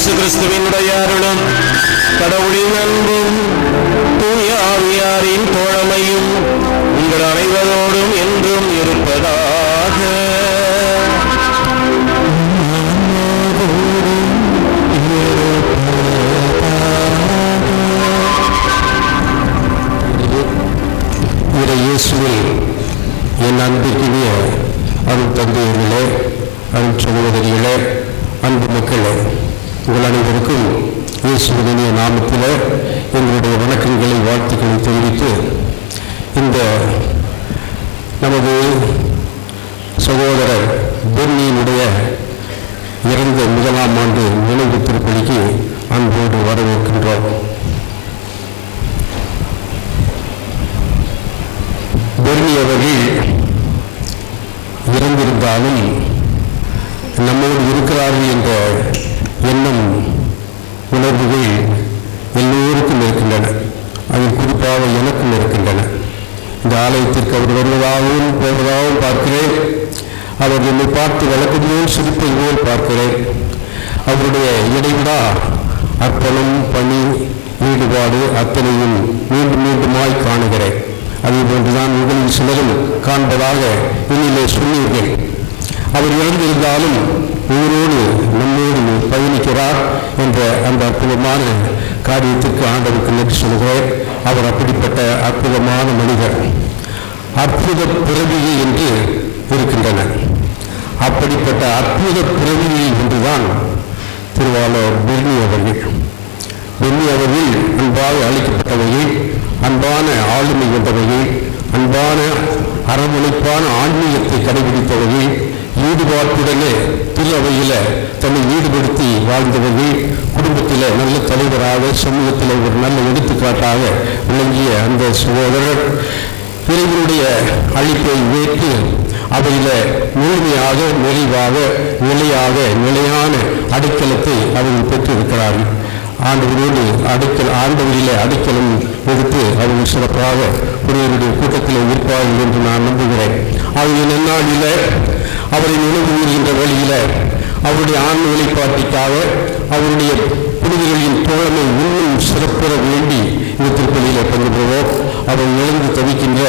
இயேசு கிறிஸ்துவினுடைய அருளும் கடவுளின் அன்பும் தூய ஆவியாரின் தோழமையும் உங்கள் அனைவரோடும் என்றும் இருப்பதாக. இயேசுவில் என் அன்பிற்கினிய அருள் தந்தையர்களே, அருள் சகோதரிகளே, அன்பு மக்களே, உங்கள் அனைவருக்கும் இயேசுவின் இனிய நாமத்தில் எங்களுடைய வணக்கங்களை வாழ்த்துக்களை தெரிவித்து, இந்த நமது சகோதரர் பெர்னியினுடைய இறந்த முதலாம் ஆண்டு நினைவு திருப்பலிக்கு அன்போடு வரவேற்கின்றோம். பெர்னி அவர்கள் இறந்திருந்தாலும் நம்மோடு இருக்கிறார்கள் என்ற எண்ணம், உணர்வுகள் எல்லோருக்கும் இருக்கின்றன. அதில் குறிப்பாக எனக்கும் இருக்கின்றன. இந்த ஆலயத்திற்கு அவர் வருவதாகவும் போவதாகவும் பார்க்கிறேன். அவர் என்னை பார்த்து வழக்கம்போல் சிரிப்பை போல் பார்க்கிறேன். அவருடைய இடைவிடா அர்ப்பணம், பணி, ஈடுபாடு அத்தனையும் மீண்டும் மீண்டுமாய் காணுகிறேன். அதே போன்றுதான் உங்களில் சிலரும் காண்பதாக என்னிலே சொன்னீர்கள். அவர் இறந்திருந்தாலும் உயிரோடு நம்மோடு பயணிக்கிறார் என்ற அந்த அற்புதமான காரியத்திற்கு ஆண்டவருக்கு நன்றி சொல்கிறேன். அவர் அப்படிப்பட்ட அற்புதமான மனிதர். அற்புத பிறவியை என்று இருக்கின்றன. அப்படிப்பட்ட அற்புத பிறவியை என்றுதான் திருவாளர் பெர்னி அவர்கள். பெர்னி அவர்கள் அன்பாக அழைக்கப்பட்டவர்கள், அன்பான ஆளுமை கொண்டவர்கள், அன்பான அரவணைப்பான ஆன்மீகத்தை கடைபிடித்தவர்கள், ஈடுபாட்டுடனே திரு அவையில் தன்னை ஈடுபடுத்தி வாழ்ந்தவர்கள், குடும்பத்தில் நல்ல தலைவராக, சமூகத்தில் ஒரு நல்ல எடுத்துக்காட்டாக விளங்கிய அந்த சகோதரர் இறைவனுடைய அழைப்பை ஏற்று அவையில் முழுமையாக, நிறைவாக, நிலையான அடைக்கலத்தை அவர்கள் பெற்றிருக்கிறார்கள். ஆண்டவரோடு ஆண்டவரிலே அடைக்கலம் எடுத்து அவர்கள் சிறப்பாக ஒருவருடைய கூட்டத்தில் இருப்பார்கள் என்று நான் நம்புகிறேன். அவருடைய நன்னாளில் அவரை நினைவு கூறுகின்ற வழியில் அவருடைய ஆன்ம வெளிப்பாட்டிற்காக அவருடைய புனிதர்களின் தோழமை இன்னும் சிறப்புற வேண்டி இந்த திருப்பலியில் பங்கு பெறுவோம். அவர் இழந்து தவிக்கின்ற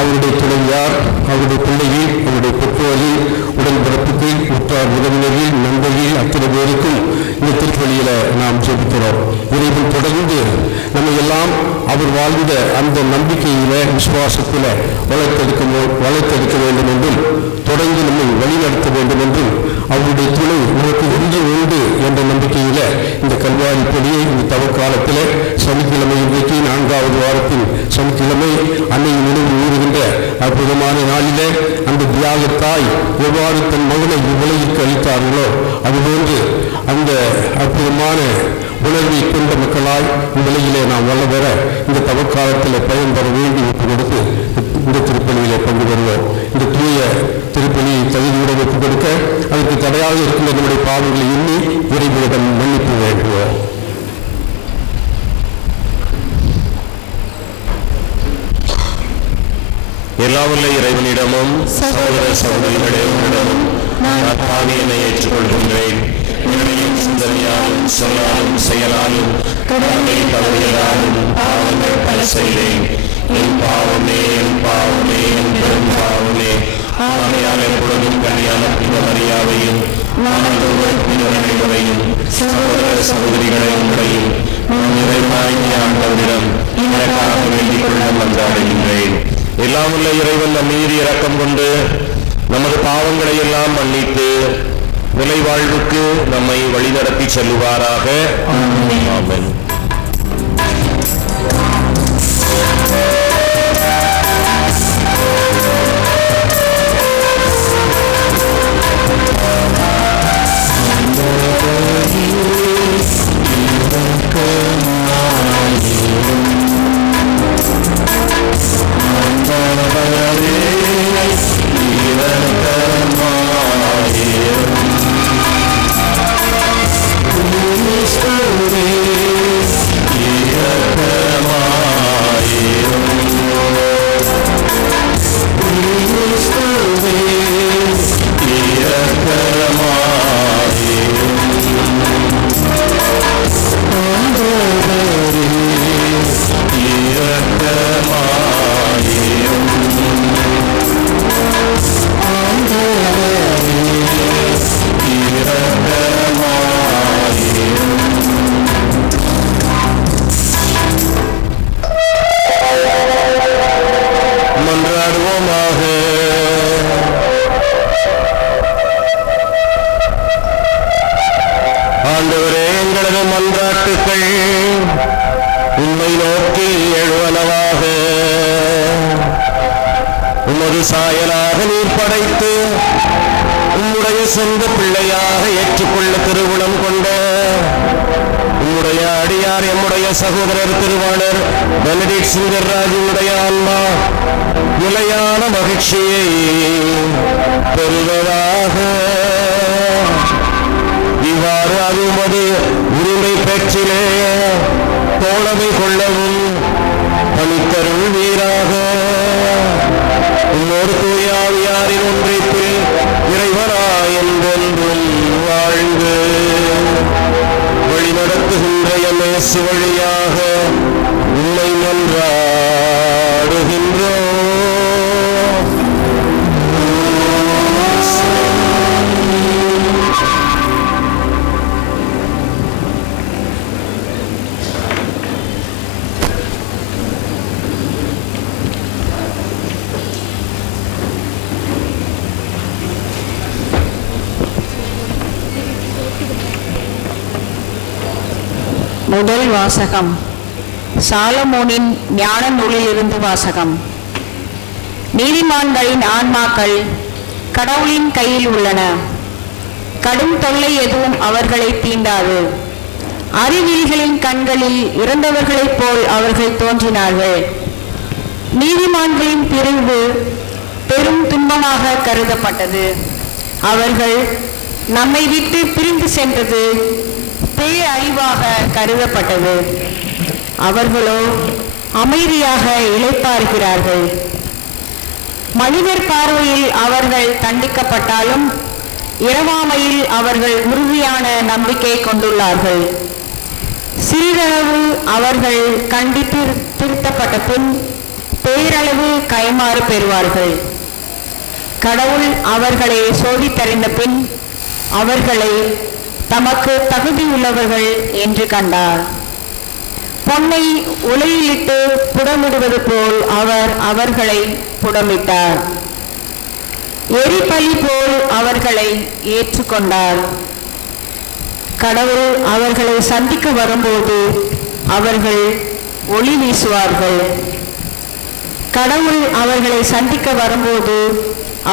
அவருடைய துணையார், அவருடைய பிள்ளைகள், அவருடைய பெற்றோர்கள், உடன்பிறப்புகள், உற்றார் உறவினர்கள், நண்பர்கள் அத்தனை பேருக்கும் இந்த திருப்பலியில் நாம் ஜெபிக்கிறோம். இறைவன் தொடர்ந்து நம்ம எல்லாம் அவர் வாழ்ந்த அந்த நம்பிக்கையில, விசுவாசத்தில் வளர்த்தெடுக்க வேண்டும் என்றும், தொடர்ந்து நம்மை வழிநடத்த வேண்டும் என்றும், அவருடைய துணை நமக்கு ஒன்று உண்டு என்ற நம்பிக்கையில இந்த கல்வாரி பணியை இந்த தவக்காலத்தில் சனிக்கிழமை, இன்றைக்கு 4வது வாரத்தின் சனிக்கிழமை அன்னையின் நினைவு கூறுகின்ற அற்புதமான நாளிலே அந்த தியாகத்தாய் எவ்வாறு தன் மகனை இவ்வுலகிற்கு அளித்தார்களோ அதுபோன்று அந்த அற்புதமான உணர்வை கொண்ட மக்களாய் இவ்வுலகிலே நாம் வளர பெற இந்த தவக்காலத்தில் பயன்பெற வேண்டி ஒப்புக் கொடுத்து இந்த திருப்பணியிலே பங்கு பெறுவோம். இந்த தூய திருப்பணியை தகுதியுடன் ஒப்புக் கொடுக்க அதற்கு தடையாக இருக்கின்ற நம்முடைய பாவங்களை எண்ணி இறைவனிடம் மன்னிப்பு வேண்டுவோம். எல்லாவல்ல இறைவனிடமும் சகோதர சகோதரிகளிடமும் நான் பாவியனை ஏற்றுக்கொள்கின்றேன். என்னையும் சிந்தனையாலும் சொல்லாலும் செயலாலும் கடமை தவறியதாலும் பாவங்கள் பல செய்தேன். என் பாவமே என் பெரும் பாவமே. ஆகையால் எப்பொழுதும் கல்யாண பின்னமறியாவையும் பின்னரையும் சகோதர சகோதரிகளை உங்களையும் நிறைவாய்ந்த ஆண்டவரிடம் எனக்காக வேண்டிக் கொள்ள மன்றாடுகின்றேன். எல்லாமுள்ள இறைவன் நம் மீது இரக்கம் கொண்டு நமது பாவங்களை எல்லாம் மன்னித்து நிலை வாழ்வுக்கு நம்மை வழிநடத்தி செல்லுவாராக. ஆமென். மன்றாடுவோமாக. ஆண்டவரே, எங்களது மன்றாட்டுக்கள் உம்மை நோக்கி எழுவனவாக. உமது சாயலாக நீர் படைத்து உம்முடைய சொந்த பிள்ளையாக ஏற்றுக்கொள்ள திருவுளம் கொண்ட உம்முடைய அடியார் எம்முடைய சகோதரர் திருவாளர் பெனடிக்ட் சிங்கர்ராஜுடைய ஆன்மா நிலையான மகிழ்ச்சியை பெறுவதாக. இவ்வாறு அது உமது உரிமை பெற்றிலே தோழமை கொள்ளவும் பணித்தருள் வீராக. உன்னோடு தூய ஆவியாரின் ஒன்றிப்பில் இறைவனாய் என்றென்றும் வாழ்ந்து வழிநடத்துகின்ற இயேசு வழியாக உம்மை மன்றாடுகின்றோம். முதல் வாசகம். சாலமோனின் ஞான நூலிலிருந்து வாசகம். நீதிமான்களின் ஆன்மாக்கள் கடவுளின் கையில் உள்ளன. கடும் தொல்லை எதுவும் அவர்களை தீண்டாது. அறிவிலிகளின் கண்களில் இறந்தவர்களைப் போல் அவர்கள் தோன்றினார்கள். நீதிமான்களின் பிரிவு பெரும் துன்பமாக கருதப்பட்டது. அவர்கள் நம்மை விட்டு பிரிந்து சென்றது பேரழிவாக கருதப்பட்டது. அவர்களோ அமைதியாக இளைப்பாறுகிறார்கள். மனிதர் பார்வையில் அவர்கள் தண்டிக்கப்பட்டாலும் இரவாமையில் அவர்கள் உறுதியான நம்பிக்கை கொண்டுள்ளார்கள். சிறிதளவு அவர்கள் கண்டித்து திருத்தப்பட்ட பின் பேரளவு கைமாறு பெறுவார்கள். கடவுள் அவர்களை சோதித்தறிந்த பின் அவர்களை தமக்கு தகுதி உள்ளவர்கள் என்று கண்டார். பொன்னை உலையிலிட்டு புடமிடுவது போல் அவர் அவர்களை புடமிட்டார். எரிபலி போல் அவர்களை ஏற்றுக்கொண்டார். கடவுள் அவர்களை சந்திக்க வரும்போது அவர்கள் ஒளி வீசுவார்கள். கடவுள் அவர்களை சந்திக்க வரும்போது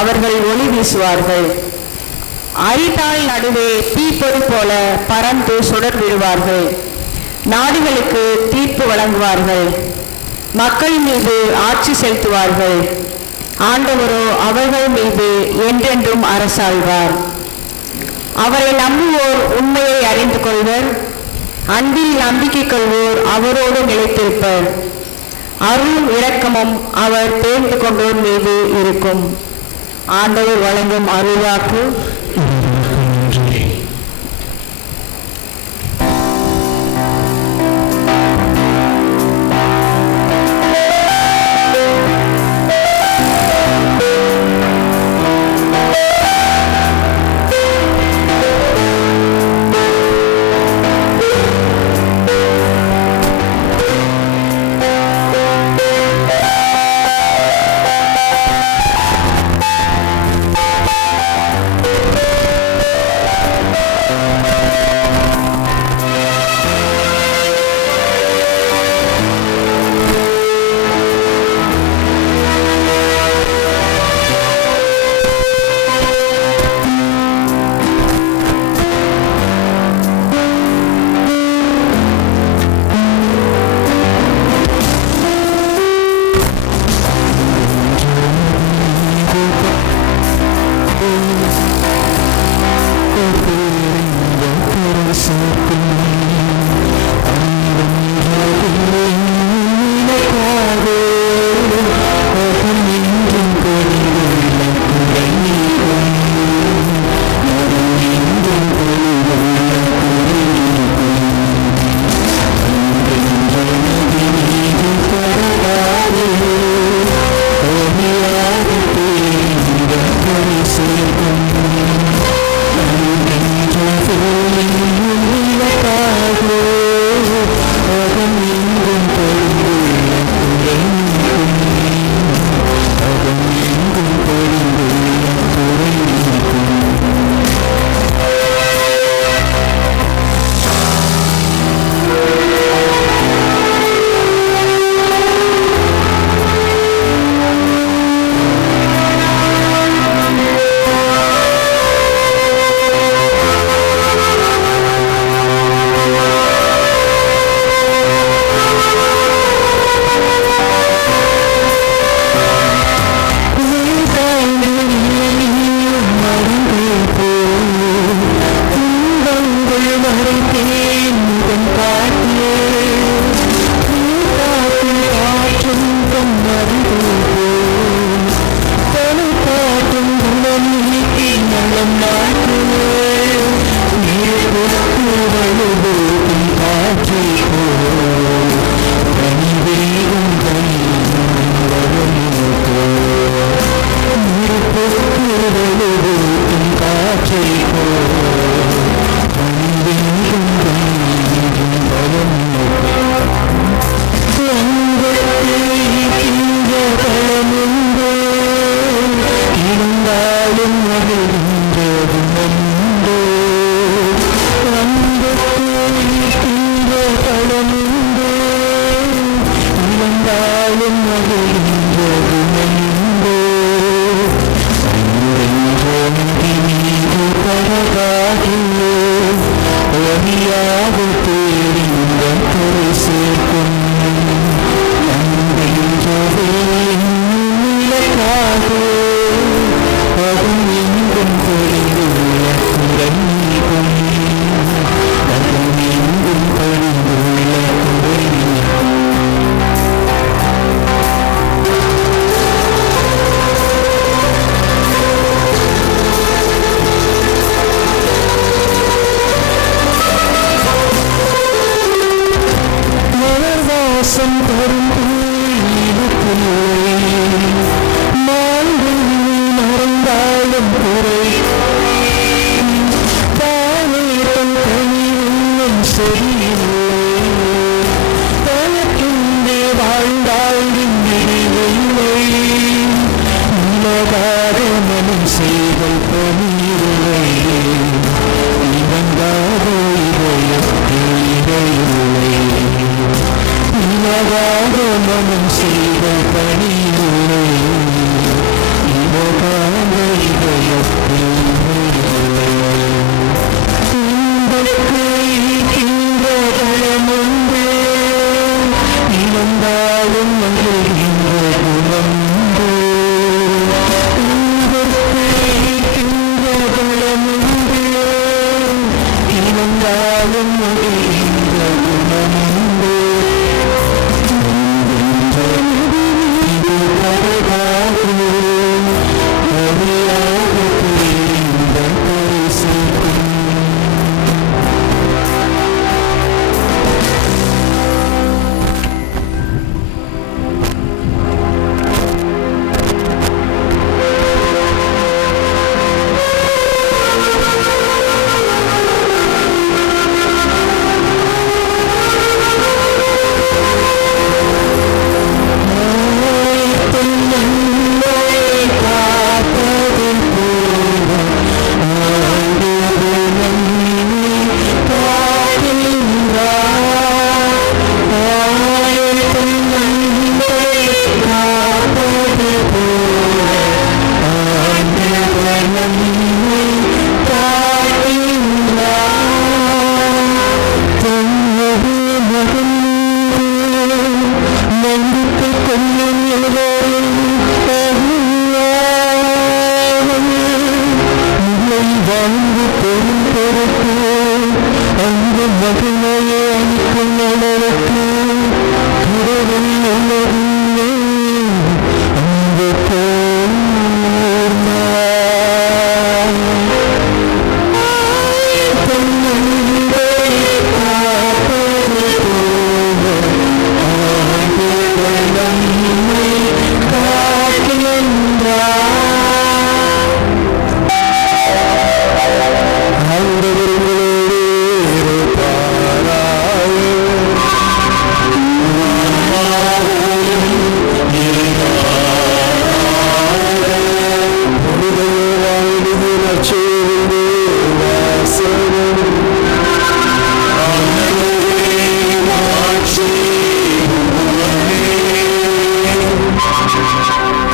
அவர்கள் ஒளி வீசுவார்கள். அரிதாள் நடுவே தீப்பொறி போல பறந்து சுடர் விடுவார்கள். நாடுகளுக்கு தீர்ப்பு வழங்குவார்கள். மக்கள் மீது ஆட்சி செலுத்துவார்கள். ஆண்டவரோ அவர்கள் மீது என்றென்றும் அரசாழ்வார். அவரை நம்புவோர் உண்மையை அறிந்து கொள்வர். அன்பில் நம்பிக்கை கொள்வோர் அவரோடு நிலைத்திருப்பர். அருளும் இரக்கமும் அவர் தேர்ந்து கொண்டோர் மீது இருக்கும். ஆண்டவர் வழங்கும் அருள்வாக்கு.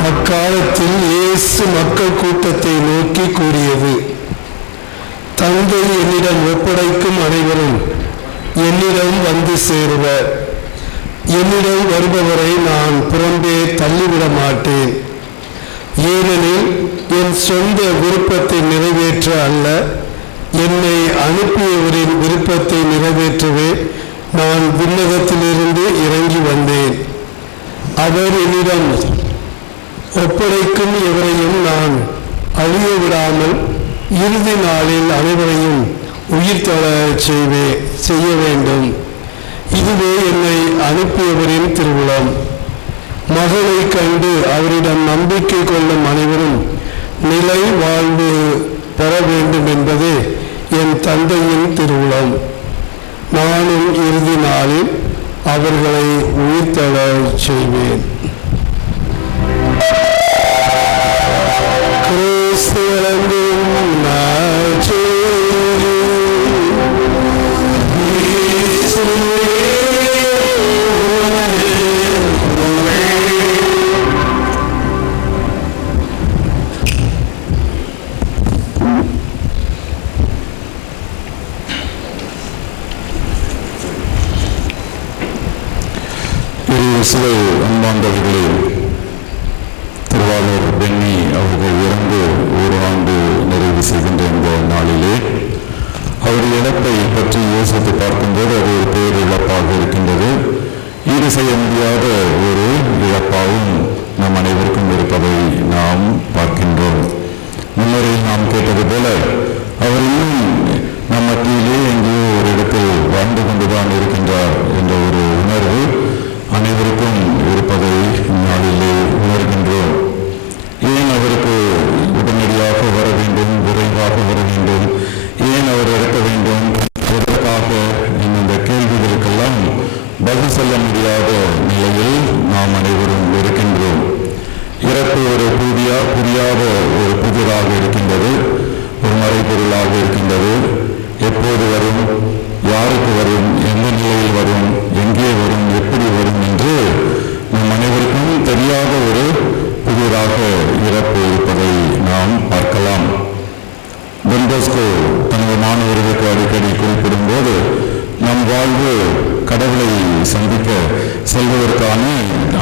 அக்காலத்தில் இயேசு மக்கள் கூட்டத்தை நோக்கி கூறியது, தந்தை என்னிடம் ஒப்படைக்கும் அனைவரும் என்னிடம் வந்து சேருவர். என்னிடம் வருபவரை நான் புறம்பே தள்ளிவிட மாட்டேன். ஏனெனில் என் சொந்த விருப்பத்தை நிறைவேற்ற அல்ல, என்னை அனுப்பியவரின் விருப்பத்தை நிறைவேற்றவே நான் விண்ணகத்திலிருந்து இறங்கி வந்தேன். அவர் என்னிடம் ஒப்படைக்கும் எவரையும் நான் அழிய விடாமல் இறுதி நாளில் அனைவரையும் உயிர் தழச் செய்ய வேண்டும். இதுவே என்னை அனுப்பியவரின் திருவுளம். மகளை கண்டு அவரிடம் நம்பிக்கை கொள்ளும் அனைவரும் நிலை வாழ்வு பெற வேண்டும் என்பது என் தந்தையின் திருவுளம். நானும் இறுதி நாளில் அவர்களை உயிர்த்தெழச் செய்வேன். கிறிஸ்து இறங்கும் நற்செய்தி. இயேசுவை அன்பார்ந்தவர்களே, திருவாளர் பென்னி அவர்கள் இறந்து ஒரு ஆண்டு நிறைவு செய்கின்ற இந்த நாளிலே அவர் இழப்பை பற்றி யோசித்து பார்க்கும்போது அது ஒரு பேர் இழப்பாக இருக்கின்றது. ஈடு செய்ய முடியாத ஒரு இழப்பாகவும் நம் அனைவருக்கும் இருப்பதை நாம் பார்க்கின்றோம். முன்னரே நாம் கேட்டது போல அவர் இன்னும் நம் மத்தியிலே எங்கேயோ ஒரு இடத்தில் வாழ்ந்து கொண்டுதான் இருக்கின்றார் என்ற ஒரு உணர்வு அனைவருக்கும் இருப்பதை நாளிலே உணர்கின்றோம். ஏன் அவருக்கு உடனடியாக வர வேண்டும், விரைவாக வர வேண்டும், ஏன் அவர் இறக்க வேண்டும், எதற்காக இந்த கேள்விகளுக்கெல்லாம் பதில் சொல்ல முடியாத நிலையில் நாம் அனைவரும் இருக்கின்றோம். இறப்பு ஒரு புரியாத ஒரு புதிராக இருக்கின்றது, ஒரு மறைபொருளாக இருக்கின்றது. எப்போது வரும், யாருக்கு வரும், எந்த நிலையில் வரும், எங்கே வரும், எப்படி வரும் என்று நம் அனைவருக்கும் தெரியாத ஒரு புதிராக இறப்பு இருப்பதை நாம் பார்க்கலாம். டான் பாஸ்கோ தனது மாணவர்களுக்கு அடிக்கடி குறிப்பிடும் போது நம் வாழ்வு கடவுளை சந்திக்க செல்வதற்கான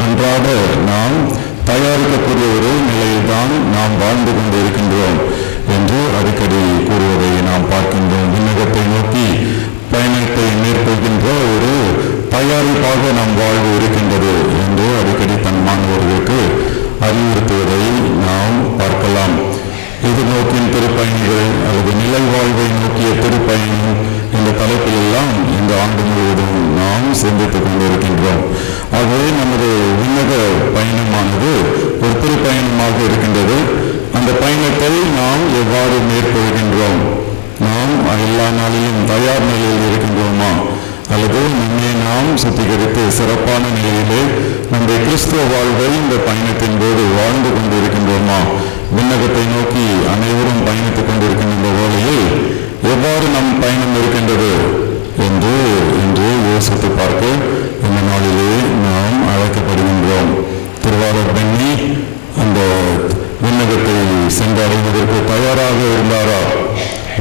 அன்றாட நாம் தயாரிக்கக்கூடிய ஒரு நிலையில்தான் நாம் வாழ்ந்து கொண்டிருக்கின்றோம் என்று அடிக்கடி கூறுவதை நாம் பார்க்கின்றோம். விண்ணகத்தை நோக்கி பயணத்தை மேற்கொள்கின்ற ஒரு தயாரிப்பாக நம் வாழ்வு இருக்கின்றது என்று அடிக்கடி தன் மாணவர்களுக்கு அறிவுறுத்துவதை நாம் பார்க்கலாம். எதிர்நோக்கின் திருப்பயணிகள் அல்லது நிலை வாழ்வை நோக்கிய திருப்பயணம் என்ற தலைப்பில் எல்லாம் இந்த ஆண்டு முழுவதும் நாம் சிந்தித்துக் கொண்டிருக்கின்றோம். ஆகவே நமது விண்ணக பயணமானது ஒரு திருப்பயணமாக இருக்கின்றது. அந்த பயணத்தை நாம் எவ்வாறு மேற்கொள்கின்றோம்? நாம் எல்லா நாளிலும் தயார் நிலையில் இருக்கின்றோமா, அல்லது நம்மை நாம் சுத்திகரித்து சிறப்பான நிலையிலே நம்முடைய கிறிஸ்துவ வாழ்வை இந்த பயணத்தின் போது வாழ்ந்து கொண்டிருக்கின்றோமா? விண்ணகத்தை நோக்கி அனைவரும் பயணித்துக் கொண்டிருக்கின்ற வேளையில் எவ்வாறு நம் பயணம் இருக்கின்றது என்று இன்று யோசித்து பார்க்க இந்த நாளிலே நாம் அழைக்கப்படுகின்றோம். திருவாளர் பென்னி அந்த விண்ணகத்தை சென்றடைவதற்கு தயாராக இருந்தாரா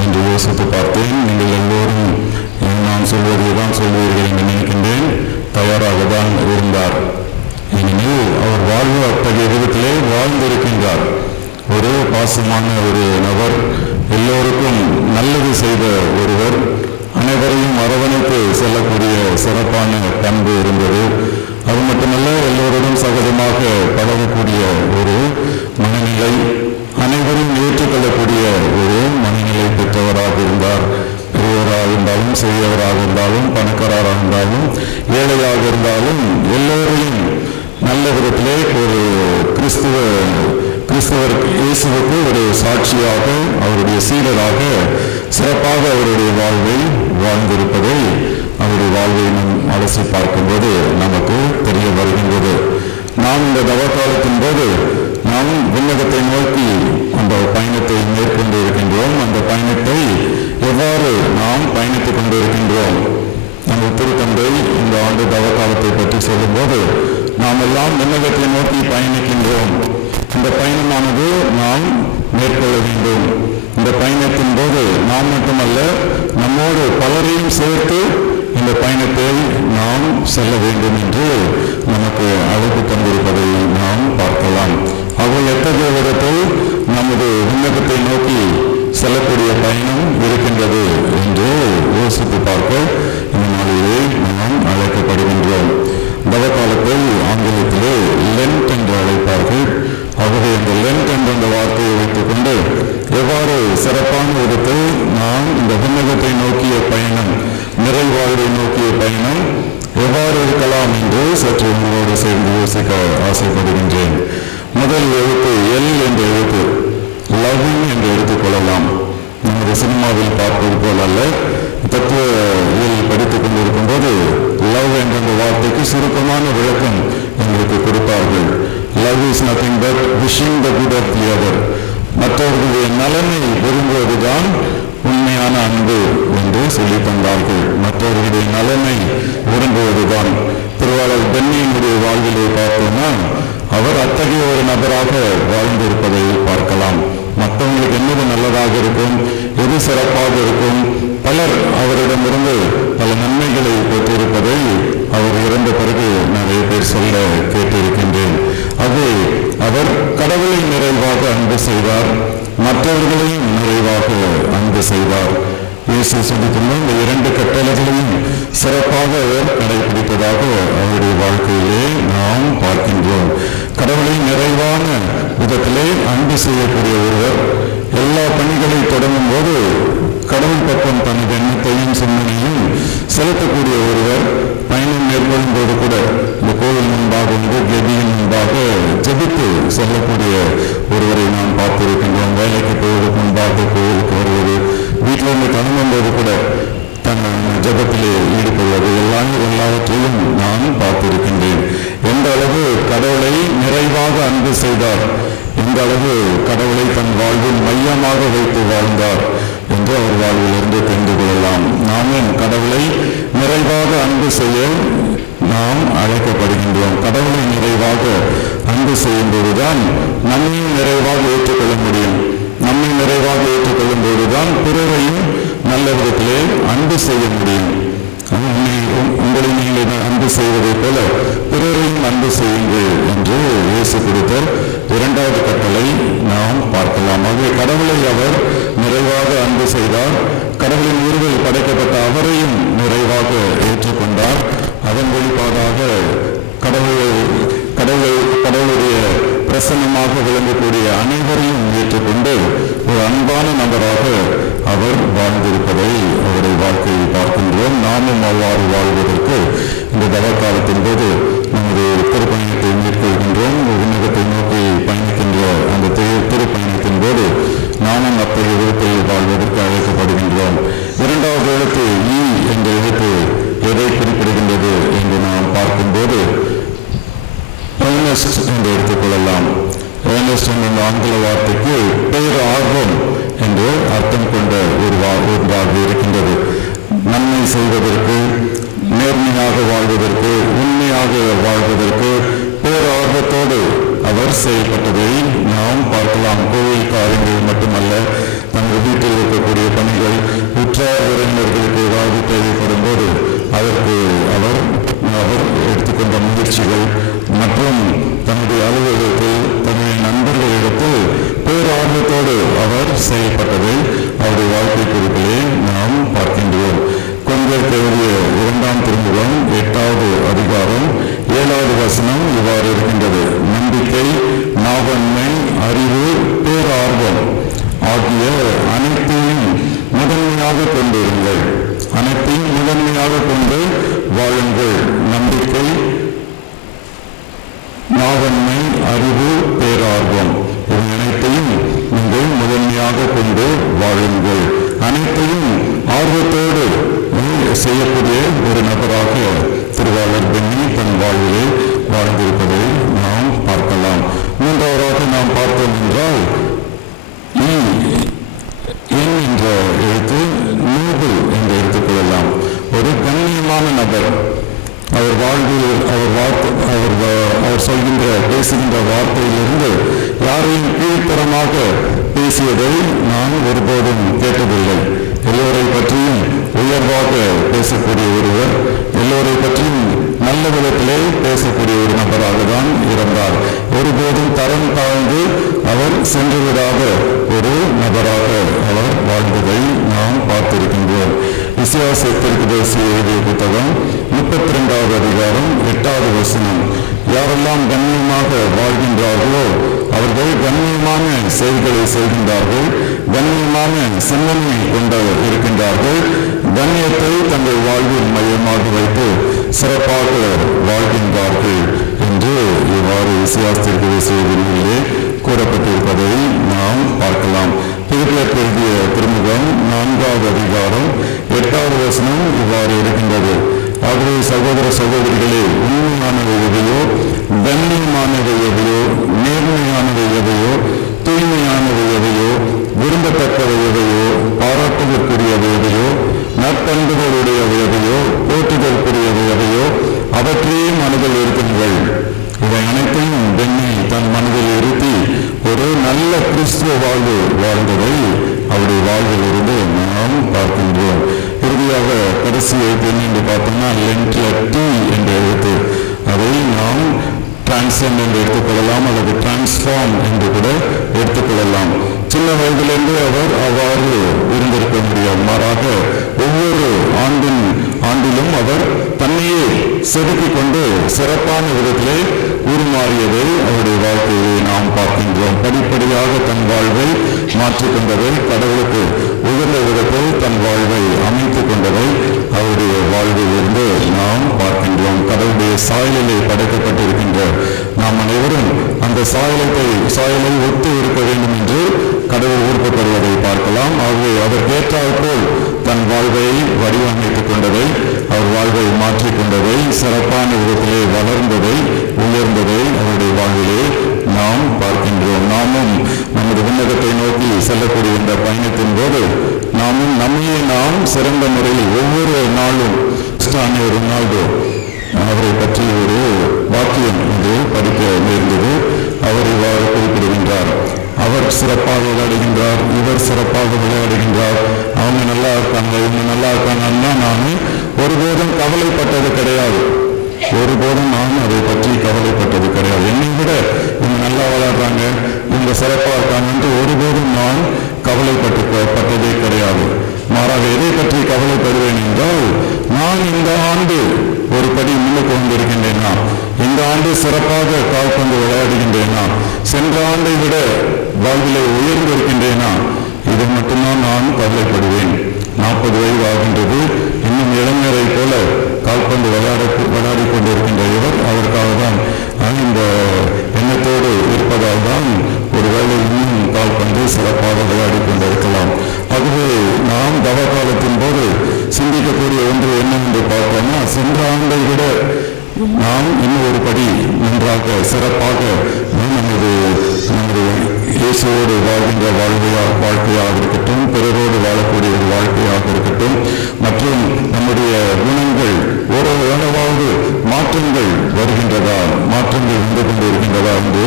என்று யோசித்து பார்த்தேன். நீங்கள் எல்லோரும் நான் சொல்வதைதான் சொல்வீர்கள் என்று நினைக்கின்றேன். தயாராக தான் இருந்தார். ஏனெனில் அவர் வாழ்வு அத்தகைய விதத்திலே வாழ்ந்திருக்கின்றார். ஒரு பாசமான ஒரு நபர், எல்லோருக்கும் நல்லது செய்த ஒருவர், அனைவரையும் அரவணைத்து செல்லக்கூடிய சிறப்பான பண்பு இருந்தது. அது மட்டுமல்ல, எல்லோருடன் சகஜமாக பழகக்கூடிய ஒரு மனநிலை, அனைவரும் ஏற்றுக்கொள்ளக்கூடிய ஒரு மனநிலை பெற்றவராக இருந்தார். பெரியவராக இருந்தாலும், சிறியவராக இருந்தாலும், பணக்காரராக இருந்தாலும், ஏழையாக இருந்தாலும் எல்லோரையும் நல்ல விதத்திலே ஒரு கிறிஸ்தவர் இயேசுவுக்கு ஒரு சாட்சியாக, அவருடைய சீடராக சிறப்பாக அவருடைய வாழ்வை வாழ்ந்திருப்பதை, அவருடைய வாழ்வை நாம் அலசி பார்க்கும்போது நமக்கு தெரிய வருகின்றது. நாம் இந்த தவக்காலத்தின் போது நாம் விண்ணகத்தை நோக்கி அந்த பயணத்தை மேற்கொண்டு இருக்கின்றோம். அந்த பயணத்தை எவ்வாறு நாம் பயணித்துக் கொண்டிருக்கின்றோம்? நம்ம திருத்தந்தை இந்த ஆண்டு தவக்காலத்தை பற்றி சொல்லும்போது நாம் எல்லாம் விண்ணகத்தை நோக்கி பயணிக்கின்றோம். இந்த பயணமானது நாம் மேற்கொள்ள வேண்டும். இந்த பயணத்தின் போது நாம் மட்டுமல்ல, நம்மோடு பலரையும் சேர்த்து இந்த பயணத்தை நாம் செல்ல வேண்டும் என்று நமக்கு அழைப்பு தந்திருப்பதை நாம் பார்க்கலாம். அவள் எத்தகைய விதத்தில் நமது விண்ணகத்தை நோக்கி செல்லக்கூடிய பயணம் இருக்கின்றது என்று யோசித்து பார்க்க இந்த நாளிலே நாம் அழைக்கப்படுகின்றோம். தவக்காலத்தை ஆங்கிலத்திலே லென்ட் என்று அழைப்பார்கள். ஆகவே இந்த லென்ட் என்ற அந்த வார்த்தையை வைத்துக் கொண்டு எவ்வாறு சிறப்பான விதத்தில் நாம் இந்த விண்ணகத்தை நோக்கிய பயணம், நிறைவாழ்வை நோக்கிய பயணம் எவ்வாறு இருக்கலாம் என்று சற்று உங்களோடு சேர்ந்து யோசிக்க ஆசைப்படுகின்றேன். முதல் எழுத்து எல் என்ற எழுத்து, அன்புடையவர். மற்றவர்களுடைய நலனை விரும்புவதுதான் உண்மையான அன்பு என்று சொல்லி தந்தார்கள். மற்றவர்களுடைய நலனை விரும்புவதுதான். திருவாளர் பென்னியினுடைய வாழ்விலே பார்த்தோம்னா அவர் அத்தகைய ஒரு நபராக வாழ்ந்திருப்பதை பார்க்கலாம். மற்றவங்களுக்கு என்னது நல்லதாக இருக்கும், எது சிறப்பாக இருக்கும், பலர் அவரிடமிருந்து பல நன்மைகளை பெற்றிருப்பதை அவர் இறந்த பிறகு நிறைய பேர் சொல்ல கேட்டிருக்கின்றேன். அது அவர் கடவுளை நிறைவாக அன்பு செய்தார், மற்றவர்களையும் நிறைவாக அன்பு செய்தார். இயேசு சொல்லித்துள்ள இந்த 2 கட்டளைகளையும் சிறப்பாக அவர் கடைபிடித்ததாக அவருடைய வாழ்க்கையிலே நாம் பார்க்கின்றோம். கடவுளை நிறைவான விதத்திலே அன்பு செய்யக்கூடிய ஒருவர் எல்லா பணிகளை தொடங்கும் போது கடவுள் பக்கம் தனது எண்ணத்தையும் சிந்தனையும் செலுத்தக்கூடிய ஒருவர் பயணம் மேற்கொள்ளும் போது கூட இந்த கோவில் முன்பாக வந்து கெதியின் முன்பாக ஜெபித்து செல்லக்கூடிய ஒருவரை நாம் பார்த்திருக்கின்றோம். வேலைக்கு போவதற்கு முன்பாக கோவிலுக்கு வருவது, வீட்டில் இருந்து கிளம்பும்போது கூட தன் ஜெபத்திலே ஈடுபடுவது எல்லாவற்றையும் நான் பார்த்திருக்கின்றேன். எந்த அளவு கடவுளை நிறைவாக அன்பு செய்தார், எந்த அளவு கடவுளை தன் வாழ்வின் மையமாக வைத்து வாழ்ந்தார் என்று அவர் வாழ்விலிருந்து தெரிந்து கொள்ளலாம். நாமும் கடவுளை நிறைவாக அன்பு செய்ய நாம் அழைக்கப்படுகின்றோம். கடவுளை நிறைவாக அன்பு செய்யும் போதுதான் நம்மையும் நிறைவாக ஏற்றுக்கொள்ள முடியும். நம்மை நிறைவாக ஏற்றுக்கொள்ளும் போதுதான் பிறரையும் நல்ல விதத்திலே அன்பு செய்ய முடியும். உங்களை நீங்கள் அன்பு செய்வதைப் போல பிறரையும் அன்பு செய்யுங்கள் என்று இயேசு கொடுத்த 2வது கட்டளை நாம் பார்க்கலாம். ஆகவே கடவுளை அவர் நிறைவாக அன்பு செய்தார். கடவுளின் உருவில் படைக்கப்பட்ட அவரையும் நிறைவாக ஏற்றுக்கொண்டார். அதன் வெளிப்பாடாக கடவுளுடைய பிரசன்னமாக விளங்கக்கூடிய அனைவரையும் ஏற்றுக்கொண்டு ஒரு அன்பான நபராக அவர் வாழ்ந்திருப்பதை அவருடைய வாழ்க்கையை பார்க்கின்றோம். நாமும் அவ்வாறு வாழ்வதற்கு இந்த தவக்காலத்தின் போது நமது திருப்பயணத்தை மேற்கொள்கின்றோம். உன்னதத்தை நோக்கி பயணிக்கின்ற அந்த திருப்பயணத்தின் போது நாமும் அத்தகைய விதத்தை வாழ்வதற்கு அழைக்கப்படுகின்றோம். 2வது எழுத்து ஈ என்ற எழுத்து எதை குறிப்பிடுகின்றது என்று நாம் பார்க்கும்போது ஏர்னஸ்ட் என்று எடுத்துக்கொள்ளலாம். ஏர்னஸ்ட் என்ற ஆங்கில வார்த்தைக்கு பேர் ஆர்வம் என்று அர்த்தம் கொண்ட ஒரு வாழ்வு இருக்கின்றது. நன்மை செய்வதற்கு, நேர்மையாக வாழ்வதற்கு, உண்மையாக வாழ்வதற்கு பேரார்வத்தோடு அவர் செயல்பட்டதை நாம் பார்க்கலாம். கோவில் காரியங்கள் மட்டுமல்ல, தங்கள் வீட்டில் இருக்கக்கூடிய பணிகள், உற்றார் உறவினர்களுக்கு ஏதாவது தேவைப்படும் போது அதற்கு அவர் எடுத்துக்கொண்ட முயற்சிகள் மற்றும் தன்னுடைய அலுவலகத்தில் தன்னுடைய நண்பர்களிடத்தில் பேரார்வத்தோடு அவர் செயல்பட்டதை அவருடைய வாழ்க்கை குறிப்பிலே நாம் பார்க்கின்றோம். கொஞ்சம் தேவைய 2ஆம் திருமுகம் 8வது அதிகாரம் 7வது வசனம் இவ்வாறு இருக்கின்றது. நம்பிக்கை, நாவன்மை, அறிவு, பேரார்வம் ஆகிய அனைத்தையும் முதன்மையாக கொண்டிருங்கள். அனைத்தையும் முதன்மையாக கொண்டு வாழுங்கள். நம்பிக்கை, நாவன்மை, அறிவு, பேரார்வம் இவை அனைத்தையும் நீங்கள் முதன்மையாக கொண்டு வாழுங்கள். அனைத்தையும் ஆர்வத்தோடு செய்யக்கூடிய ஒரு நபராக திருவாளர் பென்னி தன் வாழ்விலே வாழ்ந்திருப்பதை நாம் பார்க்கலாம். 3வதாக நாம் பார்த்தோம் என்றால் என்ற எழுத்து நோபல் என்று எடுத்துக்கொள்ளலாம். ஒரு கண்ணியமான நபர். அவர் வாழ்வில் அவர் சொல்கின்ற பேசுகின்ற வார்த்தையிலிருந்து யாரையும் கீழ்த்தரமாக பேசியதை நான் ஒருபோதும் கேட்டதில்லை. எல்லோரை பற்றியும் உயர்வாக பேசக்கூடிய ஒருவர், எல்லோரை பற்றியும் நல்ல விதத்திலே பேசக்கூடிய ஒரு நபராக தான் இருந்தார். ஒருபோதும் தரம் தாழ்ந்து அவர் சென்றுவிடாத ஒரு நபராக அவர் வாழ்ந்ததை நாம் பார்த்திருக்கின்றோம். விசுவாசத்திற்கு எழுதிய புத்தகம் 32வது அதிகாரம் 8வது வசனம். யாரெல்லாம் கண்ணியமாக வாழ்கின்றார்களோ அவர்கள் கண்ணியமான செயல்களை செய்கின்றார்கள், கண்ணியமான சிந்தனை கொண்டு இருக்கின்றார்கள், கண்ணியத்தை தங்கள் வாழ்வில் மையமாக வைத்து சிறப்பாக வாழ்கின்றார்கள் என்று இவ்வாறு விசுவாசத்திற்கு செய்தியிலே கூறப்பட்டிருப்பதை நாம் பார்க்கலாம். பிலிப்பியருக்கு எழுதிய திருமுகம் 4வது அதிகாரம் 8வது வசனம் இவ்வாறு இருக்கின்றது. ஆகவே சகோதர சகோதரிகளே, உண்மையானவை எவையோ, கண்ணியமானவை எவையோ, நேர்மையானவை எவையோ, தூய கிறிஸ்துவ வாழ்வு வாழ்ந்ததை அவருடைய வாழ்விலிருந்து நாம் பார்க்கின்றோம். இறுதியாக கடைசி எழுத்து என்று பார்த்தோம்னா லென்ட்ல என்ற எழுத்து, அதை நாம் டிரான்சென்ட் என்று எடுத்துக்கொள்ளலாம் அல்லது டிரான்ஸ்ஃபார்ம் என்று கூட எடுத்துக்கொள்ளலாம். சின்ன வயதிலிருந்து அவர் அவ்வாறு இருந்திருக்க முடியாது. மாறாக ஒவ்வொரு ஆண்டிலும் அவர் தன்னையே செதுக்கிக் கொண்டு சிறப்பான விதத்திலே உருமாறியதை அவருடைய வாழ்க்கையை நாம் பார்க்கின்றோம். படிப்படியாக தன் வாழ்வை மாற்றிக்கொண்டதை, கடவுளுக்கு உகந்த விதத்தில் தன் வாழ்வை அமைத்துக் கொண்டதை அவருடைய வாழ்வில் இருந்து நாம் பார்க்கின்றோம். கடவுளுடைய சாயலிலே படைக்கப்பட்டிருக்கின்ற நாம் அனைவரும் அந்த சாயலை ஒத்து இருக்க வேண்டும் என்று கடவுள் விருப்பப்படுவதை பார்க்கலாம். ஆகவே அதற்கேற்றாற்போல் தன் வாழ்வை வடிவமைத்துக் கொண்டதை, அவர் வாழ்வை மாற்றிக்கொண்டதை, சிறப்பான விதத்திலே வளர்ந்ததை, உயர்ந்ததை அவருடைய வாழ்விலே நாம் பார்க்கின்றோம். நாமும் நமது உன்னதத்தை நோக்கி செல்லக்கூடிய இந்த பயணத்தின் போது நாமும் நம்மையே நாம் சிறந்த முறையில் ஒவ்வொரு நாளும் ரொனால்டோ அவரை பற்றி ஒரு வாக்கியம் என்று படிக்க நேர்ந்தது. அவர் இவ்வாறு குறிப்பிடுகின்றார்: அவர் சிறப்பாக விளையாடுகின்றார், இவர் சிறப்பாக விளையாடுகின்றார், அவங்க நல்லா இருக்காங்க, இவங்க நல்லா இருக்காங்கன்னா நான் ஒருபோதும் கவலைப்பட்டது கிடையாது. ஒருபோதும் நான் அதை பற்றி கவலைப்பட்டது கிடையாது. என்னை விட இவங்க நல்லா விளையாடுறாங்க, இவங்க சிறப்பாக இருக்காங்கன்ட்டு ஒருபோதும் நான் கவலைப்பட்டதே கிடையாது. மாறாக எதை பற்றி கவலைப்படுவேன் என்றால், நான் இந்த ஆண்டு ஒரு படி முன்னுக்கு வந்திருக்கின்றேனா, இந்த ஆண்டு சிறப்பாக கால்பந்து விளையாடுகின்றேனா, சென்ற ஆண்டை விட வாழ்விலை உயர்ந்திருக்கின்றேனா, இதை மட்டும்தான் நான் கவலைப்படுவேன். 40 வயது ஆகின்றது, இன்னும் இளைஞரை போல கால்பந்து விளையாடி கொண்டிருக்கின்ற இவர் அவருக்காக தான் இந்த எண்ணத்தோடு இருப்பதால் தான் ஒருவேளை இன்னும் கால்பந்து சிறப்பாக விளையாடி கொண்டிருக்கலாம். ஆகவே நாம் தவ காலத்தின் போது சிந்திக்கக்கூடிய ஒன்று என்னவென்று பார்த்தோம்னா, சென்ற ஆண்டை விட நாம் இன்னும் ஒரு படி நன்றாக சிறப்பாக நமது இயேசுவோடு வாழ்கின்ற வாழ்க்கையாக இருக்கட்டும், பிறரோடு வாழக்கூடிய ஒரு வாழ்க்கையாக இருக்கட்டும், மற்றும் நம்முடைய குணங்கள் ஓரளவாவது மாற்றங்கள் வருகின்றதா, மாற்றங்கள் வந்து கொண்டிருக்கின்றதா என்று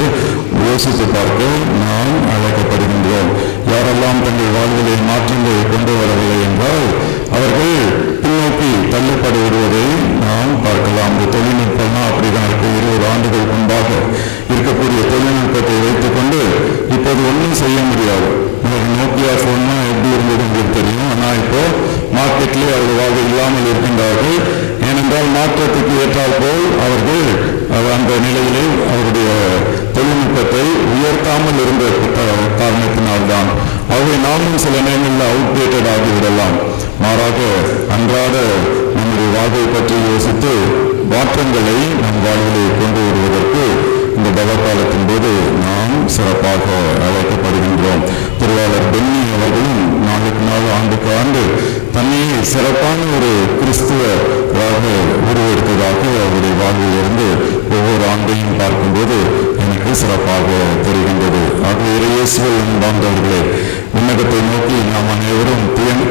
யோசித்து பார்க்க நாம் அழைக்கப்படுகின்றோம். யாரெல்லாம் தங்கள் வாழ்விலே மாற்றங்களை கொண்டு வரவில்லை என்றால் அவர்கள் பின்னோக்கி தள்ளப்பட்டு வருவதை நாம் பார்க்கலாம். இந்த தொழில்நுட்பம்னா அப்படிதான் இருக்கு. 20 ஆண்டுகள் முன்பாக இருக்கக்கூடிய தொழில்நுட்பத்தை வைத்துக் கொண்டு இப்போது ஒன்றும் செய்ய முடியாது. நோக்கியா போன்னா எப்படி இருந்தது உங்களுக்கு தெரியும். ஆனால் இப்போ மார்க்கெட்லேயே அவ்வளவாக இல்லாமல் இருக்கின்றார்கள். ஏனென்றால் மாற்றத்துக்கு ஏற்றால் போல் அவர்கள் அந்த நிலையிலே அவருடைய தொழில்நுட்பத்தை உயர்த்தாமல் இருந்த காரணத்தினால்தான். ஆகவே நாமும் சில நேரங்களில் அவுடேட்டட் ஆகிவிடலாம். மாறாக அன்றாட நம்முடைய வாழ்வை பற்றி யோசித்து மாற்றங்களை நம் வாழ்விலே கொண்டு வருவதற்கு இந்த தவ காலத்தின் போது நாம் சிறப்பாக அழைக்கப்படுகின்றோம். திருவாளர் பென்னி அவர்களும் நாளுக்கு நாள் ஆண்டுக்கு ஆண்டு தன்னையே சிறப்பான ஒரு கிறிஸ்துவராக உருவெடுத்ததாக அவருடைய வாழ்வில் இருந்து ஒவ்வொரு ஆண்டையும் பார்க்கும்போது எனக்கு சிறப்பாக தெரிகின்றது. ஆகவே இயேசுவை வாழ்ந்தவர்களே, விண்ணகத்தை நோக்கி நாம் அனைவரும்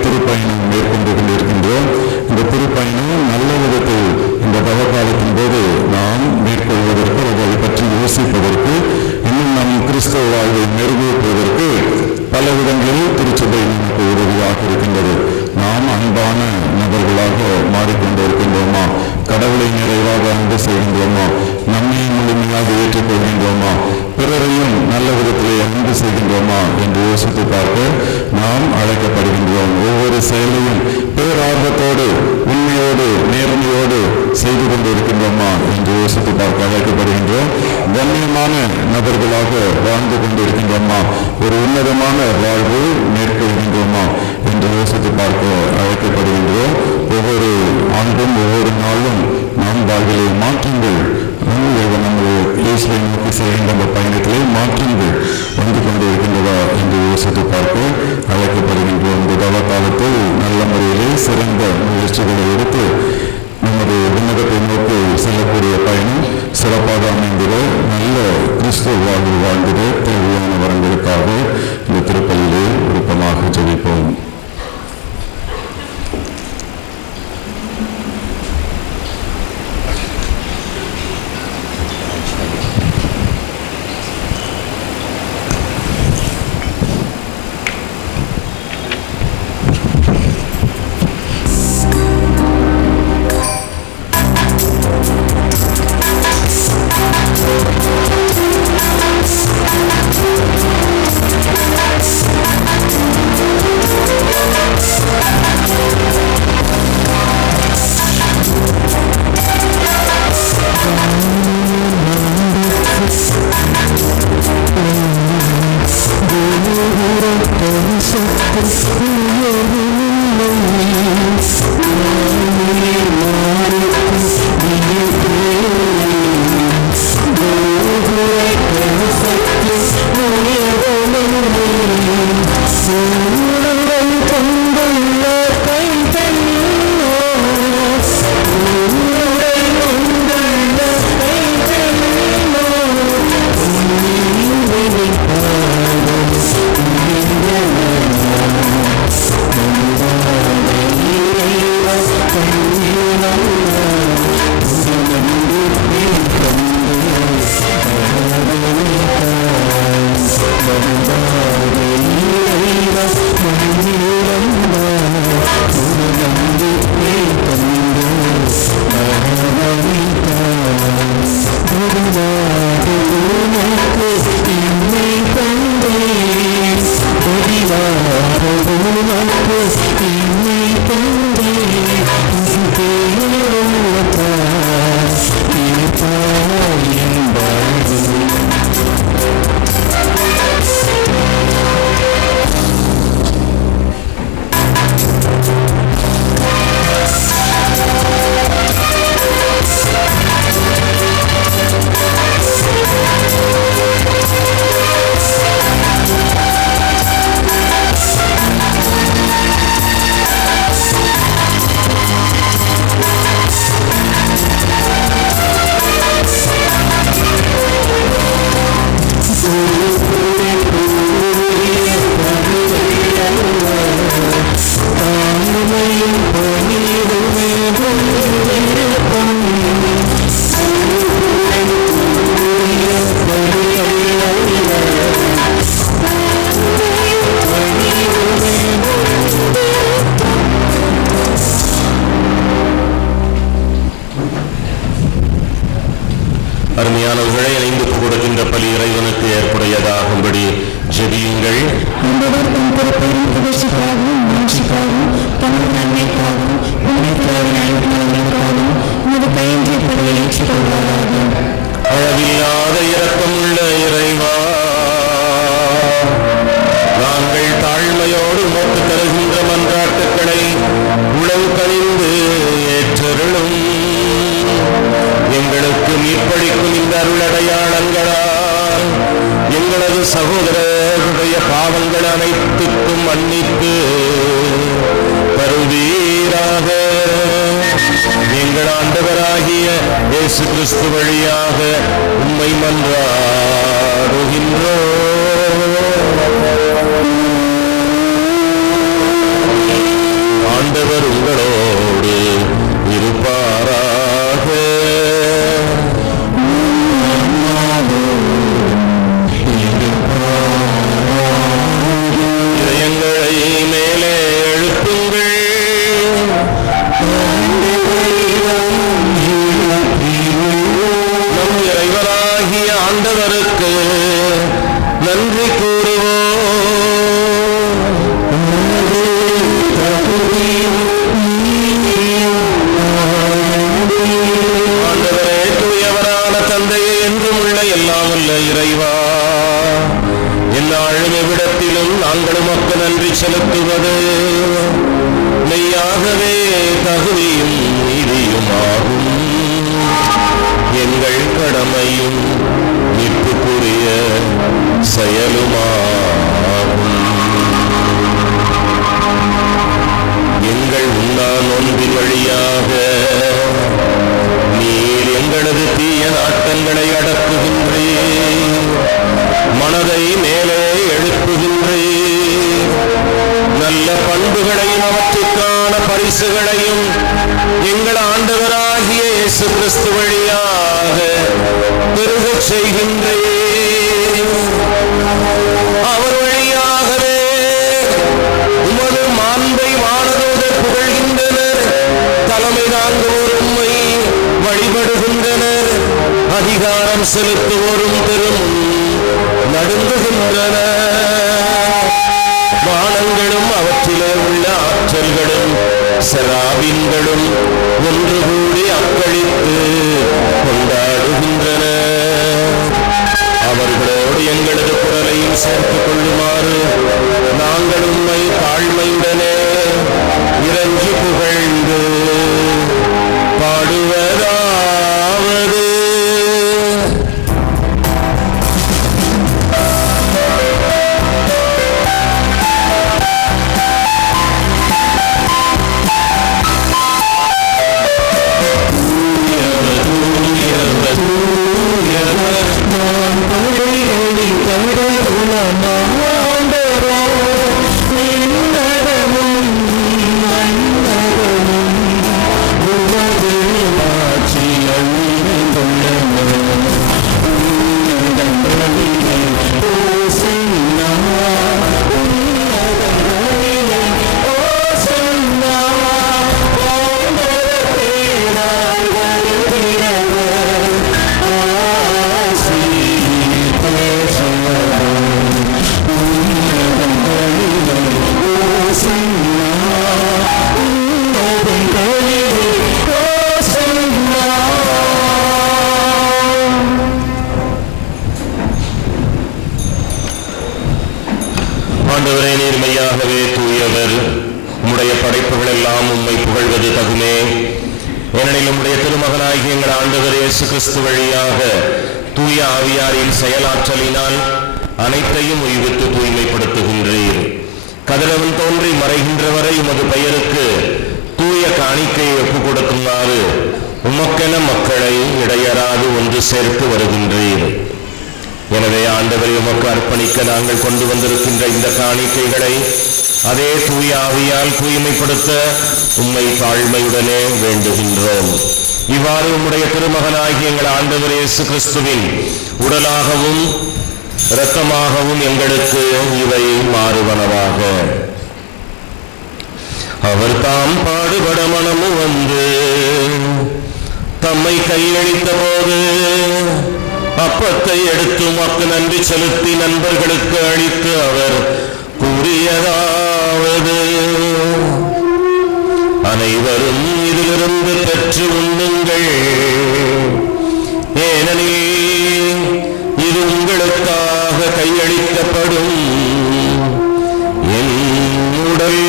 திருப்பயணம் மேற்கொண்டு கொண்டிருக்கின்றோம். இந்த திருப்பயணம் நல்ல விதத்தில் இந்த தவ காலத்தின் போது நாம் மேற்கொள்வதற்கு, அதை பற்றி யோசிப்பதற்கு, இன்னும் நம் கிறிஸ்தவ வாழ்வை மெருகூட்டுவதற்கு பல விதங்களில் திருச்சபை நமக்கு உதவியாக இருக்கின்றது. நாம் அன்பான நபர்களாக மாறிக்கொண்டிருக்கின்றோமா? கடவுளை நிறைவாக அன்பு செய்கின்றோமா? நம்மை முழுமையாக ஏற்றுக்கொள்கின்றோமா? பிறரையும் நல்ல விதத்திலே அன்பு செய்கின்றோமா என்று யோசித்து பார்க்க நாம் அழைக்கப்படுகின்றோம். ஒவ்வொரு செயலையும் பேரார்வத்தோடு, உண்மையோடு, நேர்மையோடு செய்து கொண்டிருக்கின்றோமா என்று யோசித்து பார்க்க அழைக்கப்படுகின்றோம். கண்ணியமான நபர்களாக வாழ்ந்து கொண்டிருக்கின்றோமா? ஒரு உன்னதமான வாழ்வு மேற்கொள்கின்றோமா என்று யோசித்து பார்க்க அழைக்கப்படுகின்றோம். ஒவ்வொரு ஆண்டும் ஒவ்வொரு நாளும் நாம் வாழ்விலே மாற்றங்கள் நம்முடைய இயேசுவை நோக்கி செய்கின்ற அந்த பயணத்திலே மாற்றங்கள் வந்து கொண்டிருக்கின்றதா என்று யோசித்து பார்க்க அழைக்கப்படுகின்றோம். இந்த தவ காலத்தில் நல்ல முறையிலே சிறந்த முயற்சிகளை எடுத்து நம்முடைய விண்ணகத்தை நோக்கி செல்லக்கூடிய பயணம் சிறப்பாக அமைந்திட, நல்ல கிறிஸ்துவ வாழ்வு வாழ்ந்திட தேவையான வரங்களுக்காக இந்த திருப்பலியிலே விருப்பமாக ஜெபிப்போம். அருமையானவர்களை இணைந்து கொடுக்கின்ற பலி இறைவனுக்கு ஏற்புடையதாகும்படி ஜெபியுங்கள். அளவில்லாத இரக்கமுள்ள இறைவா, நாங்கள் தாழ்மையோடு உமக்கு தருகின்ற மன்றாட்டுக்களை உளவு கனிந்து ஏற்றருளும். எங்களுக்கு மீட்பளிக்கும் இந்த அருளடையாளங்களால் எங்களது சகோதரர்களுடைய பாவங்கள் அனைத்துக்கும் மன்னித்து தருவீராக. எங்கள் ஆண்டவராகிய இயேசு கிறிஸ்து வழியாக உம்மை மன்றாடுகின்றோம். ஆண்டவர் உங்களோடு இருப்பாராக. இதயங்களை மேலே எழுப்புங்கள். நம் இறைவனாகிய ஆண்டவருக்கு நன்றி கூறுவோம். ஆண்டவரே, தூயவரான தந்தையே, என்றும் உள்ள எல்லாம் உள்ள இறைவா, எல்லாழும் எவ்விடத்திலும் நாங்கள் உமக்கு நன்றி செலுத்துவது மெய்யாகவே தகுதியும் நீதியுமாகும். எங்கள் கடமையும் மீட்புக்குரிய செயலுமாகும். எங்கள் உண்ணா நோன்பின் வழியாக நீர் எங்களது தீய நாட்டங்களை அடக்குகின்றீர், மனதை மேலே எழுப்புகின்றீர். நல்ல பண்புகளையும் அவற்றுக்கான பரிசுகளையும் எங்கள் ஆண்டவராகிய இயேசு கிறிஸ்து வழியாக பெருகச் செய்கின்றீர். அவர் வழியாகவே உமது மாண்பை வானதூதர் புகழ்கின்றனர். தலைமை தாங்குவோர் உம்மை வழிபடுகின்றனர். அதிகாரம் செலுத்துவோரும் பெரும் நடுங்குகின்றனர். வானங்களும் அவற்றிலே உள்ள ஆற்றல்களும் செராபின்களும் ஒன்று கூடி அக்களித்து கொண்டாடுகின்றனர். அவர்களோடு எங்களது குரலையும் சேர்த்துக் கொள்ளுமாறு நான் ஆண்டவரே, நீர்மையாகவே தூயவர். உம்முடைய படைப்புகள் எல்லாம் உம்மை புகழ்வது தகுமே. ஏனெனில் உம்முடைய திருமகனாகிய எங்கள் ஆண்டவர் இயேசு கிறிஸ்து வழியாக தூய ஆவியாரின் செயலாற்றலினால் அனைத்தையும் உய்வித்து தூய்மைப்படுத்துகின்றீர். கதிரவன் தோன்றி மறைகின்ற வரை உமது பெயருக்கு தூய காணிக்கையை ஒப்புக் கொடுக்குமாறு உமக்கென மக்களை இடையராது ஒன்று சேர்த்து வருகின்றீர். எனவே ஆண்டவரை உமக்கு அர்ப்பணிக்க நாங்கள் கொண்டு வந்திருக்கின்ற இந்த காணிக்கைகளை அதே தூய ஆவியால் தூய்மைப்படுத்த உம்மை தாழ்மையுடனே வேண்டுகின்றோம். இவ்வாறு உம்முடைய திருமகனாகிய எங்கள் ஆண்டவர் இயேசு கிறிஸ்துவின் உடலாகவும் இரத்தமாகவும் எங்களுக்கு இவை மாறுவனவாக. அவர் தாம் பாடுபட மனமு வந்து தம்மை கையளித்த போது அப்பத்தை எடுத்து உமக்கு நன்றி செலுத்தி நண்பர்களுக்கு அளித்து அவர் கூறியதாவது: அனைவரும் இதிலிருந்து பெற்று உண்ணுங்கள், ஏனெனில் இது உங்களுக்காக கையளிக்கப்படும் என் உடல்.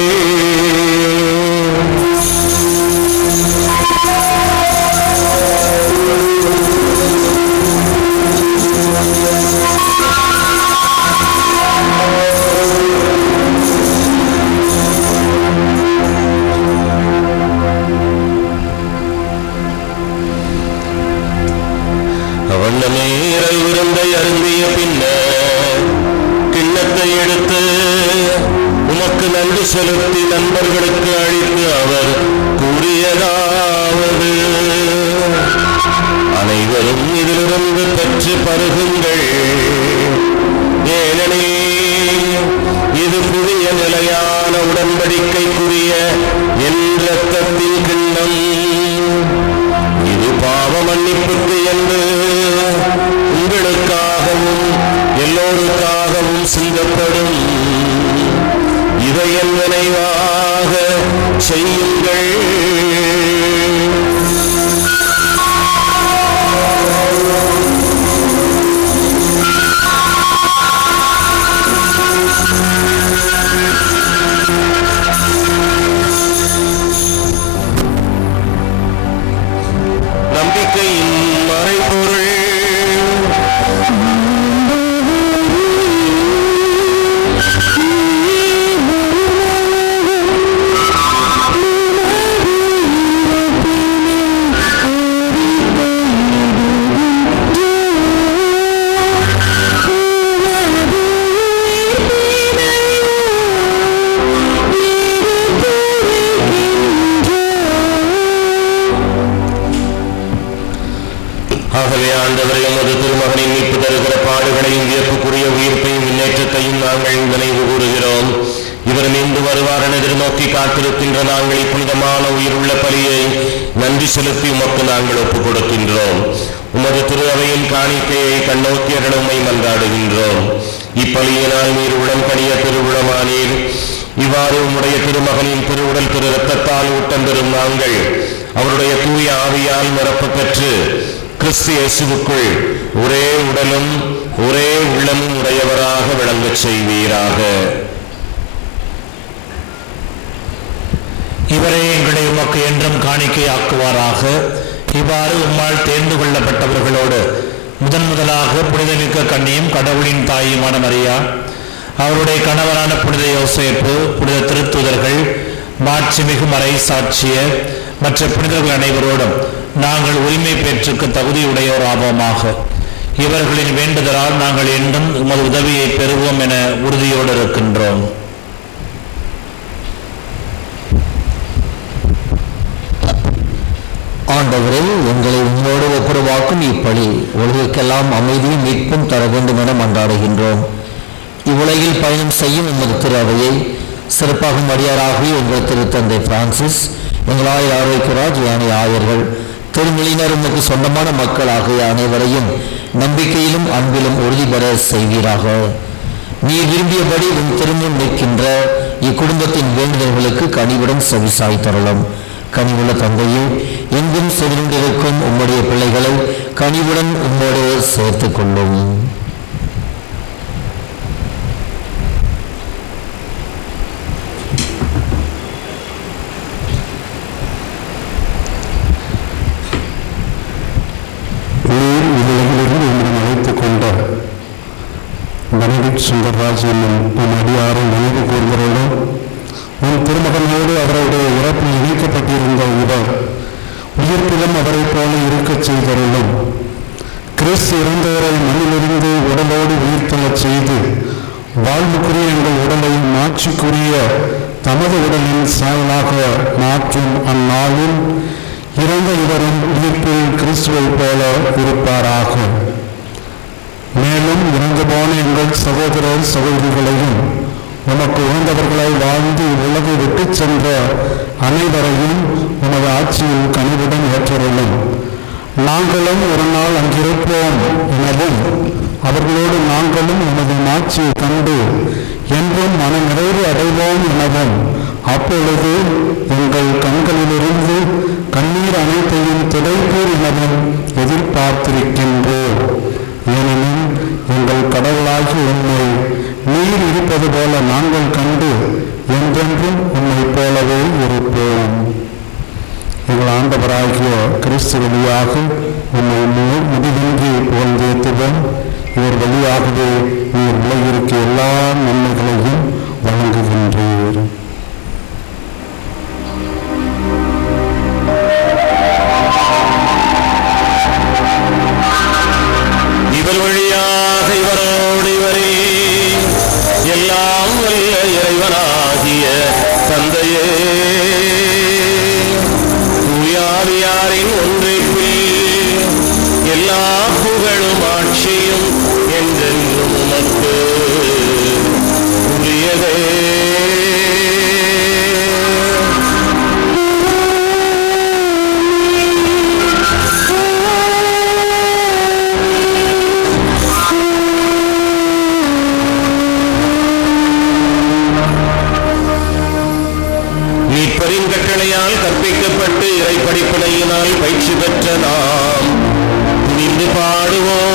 அவண்ணமே இறைவிருந்தை அருந்திய பின்னர் கிண்ணத்தை எடுத்து உமக்கு நன்றி செலுத்தி நண்பர்களுக்கு அளித்து அவர் கூறியதாவது: அனைவரும் இதிலிருந்து பெற்று பருகுங்கள், ஏனெனில் இது புதிய நிலையான உடன்படிக்கைக்குரிய என் இரத்தத்தின் கிண்ணம். இது பாவ மன்னிப்புக்கு என்று உங்களுக்காகவும் எல்லோருக்காகவும் சிந்தப்படும். இதை என் நினைவாக செய்யுங்கள். நம்பிக்கையின் மறைபொருள். ஆகவே ஆண்டவரை உமது திருமகனின் மீட்பு தருகிற பாடுகளையும் வியப்புக்குரிய உயிர்ப்பையும் முன்னேற்றத்தையும் நாங்கள் நினைவு கூறுகிறோம். இவர் மீண்டு வருவார் என எதிர்நோக்கி காத்திருக்கின்ற நாங்கள் புனிதமான உயிருள்ள பலியை நன்றி செலுத்தி உமக்கு நாங்கள் ஒப்புக் கொடுக்கின்றோம். உமது திரு அவையின் காணிக்கையை கண்ணோக்கியர்கள் உம்மை மன்றாடுகின்றோம். இப்பலியினால் நீர் உடன்படிய திருவுளமானீர். இவ்வாறு உம்முடைய திருமகனின் திருவுடல் திரு இரத்தத்தால் ஊட்டம் பெறும் நாங்கள் அவருடைய தூய ஆவியால் நிரப்ப பெற்று கிறிஸ்து இயேசுவுக்குள் ஒரே உடலும் ஒரே உள்ளமும் உடையவராக விளங்கச் செய்வீராக. இவரே எங்களை உமக்கு என்றும் காணிக்கையாக்குவாராக. இவ்வாறு உம்மால் தேர்ந்து கொள்ளப்பட்டவர்களோடு முதலாக புனிதமிக்க கன்னியும் கடவுளின் தாயுமான மரியா, அவருடைய கணவரான புனித யோசேப்பு, புனித திருத்துதர்கள், மாட்சிமிகு மறை சாட்சியர் மற்ற புனிதர்கள் அனைவரோடும் நாங்கள் உரிமை பெற்றுக்கு தகுதியுடையோர் ஆவோமாக. இவர்களின் வேண்டுதலால் நாங்கள் என்றும் உமது உதவியை பெறுவோம் என உறுதியோடு இருக்கின்றோம். ஆண்டவரே, எங்களை உம்மோடு ஒப்புரவாக்கும் இப்படி உலகிற்கெல்லாம் அமைதியும் மீட்பும் தர வேண்டும் என மன்றாடுகின்றோம். இவ்வுலகில் பயணம் செய்யும் உமது திரு அவையை சிறப்பாக மரியாராகி எங்கள் திருத்தந்தை பிரான்சிஸ், எங்கள் ஆயர் ஆரோக்கியராஜ், யானை ஆயர்கள், திருநிலையினர், உமக்கு சொந்தமான மக்கள் ஆகிய அனைவரையும் நம்பிக்கையிலும் அன்பிலும் உறுதி பெற செய்வீராக. நீ விரும்பியபடி உன் திரும்பும் நிற்கின்ற இக்குடும்பத்தின் வேண்டுதல்களுக்கு கனிவுடன் செவிசாய் தரலாம். கனிவுள்ள தந்தையே, எங்கும் செறிந்திருக்கும் உம்முடைய பிள்ளைகளை கனிவுடன் உம்மோடு சேர்த்துக் கொள்ளும். சுந்தர்ராஜ் என்னும் உன் அடியாரை நினைவு கூறுகிறோம். உன் திருமகனோடு அவருடைய இறப்பில் இணைக்கப்பட்டிருந்த இவர் உயிர்ப்பிலும் அவரை போல இருக்கச் செய்தருளும். கிறிஸ்து இறந்தவரை மண்ணிலிருந்து உடலோடு உயிர்த்தெழச் செய்து வாழ்வுக்குரிய எங்கள் உடலை மாட்சிக்குரிய தமது உடலின் சாயலாக மாற்றும் அந்நாளில் இறந்த இவரும் உயிர்ப்பில் கிறிஸ்துவை போல இருப்பாராக. மேலும் இறந்து போன எங்கள் சகோதரர் சகோதரிகளையும் உமக்கு உகந்தவர்களை வாழ்ந்து உலகை விட்டு சென்ற அனைவரையும் உமது ஆட்சியில் கனிவுடன் ஏற்றருளும். நாங்களும் ஒரு நாள் அங்கிருப்போம் எனவும் அவர்களோடு நாங்களும் உமது ஆட்சியை கண்டு என்றும் மன நிறைவு அடைவோம் எனவும் அப்பொழுது எங்கள் கண்களிலிருந்து கண்ணீர் அனைத்தையும் துடைப்பீர் எனவும் எதிர்பார்த்திருக்கின்றோம். ஏனெனில் எங்கள் கடவுளாகி உண்மை நீர் இருப்பது போல நாங்கள் கண்டு என்றென்றும் உண்மை போலவே இருப்போம். எங்கள் ஆண்டவராகிய கிறிஸ்து வழியாக உண்மை முடிவின்றி புகழ்ந்தேத்துவோம். இவர் வழியாகவே நீர் உலகிற்கு எல்லா நன்மைகளையும் வழங்குகின்றீர். இவர் வழியாக இவரோடு இவரே எல்லாம் வல்ல இறைவனாகிய தந்தையே தூயாவியாரின் ஒன்றிப்பில் எல்லா புகழும் ஆட்சியும் என்றென்றும் உமக்கு உரியதே. மீட்பரின் கட்டளையால் கற்பிக்கப்பட்டு இறை படிப்பினையினால் பயிற்சி பெற்ற நாம் துணிந்து பாடுவோம்.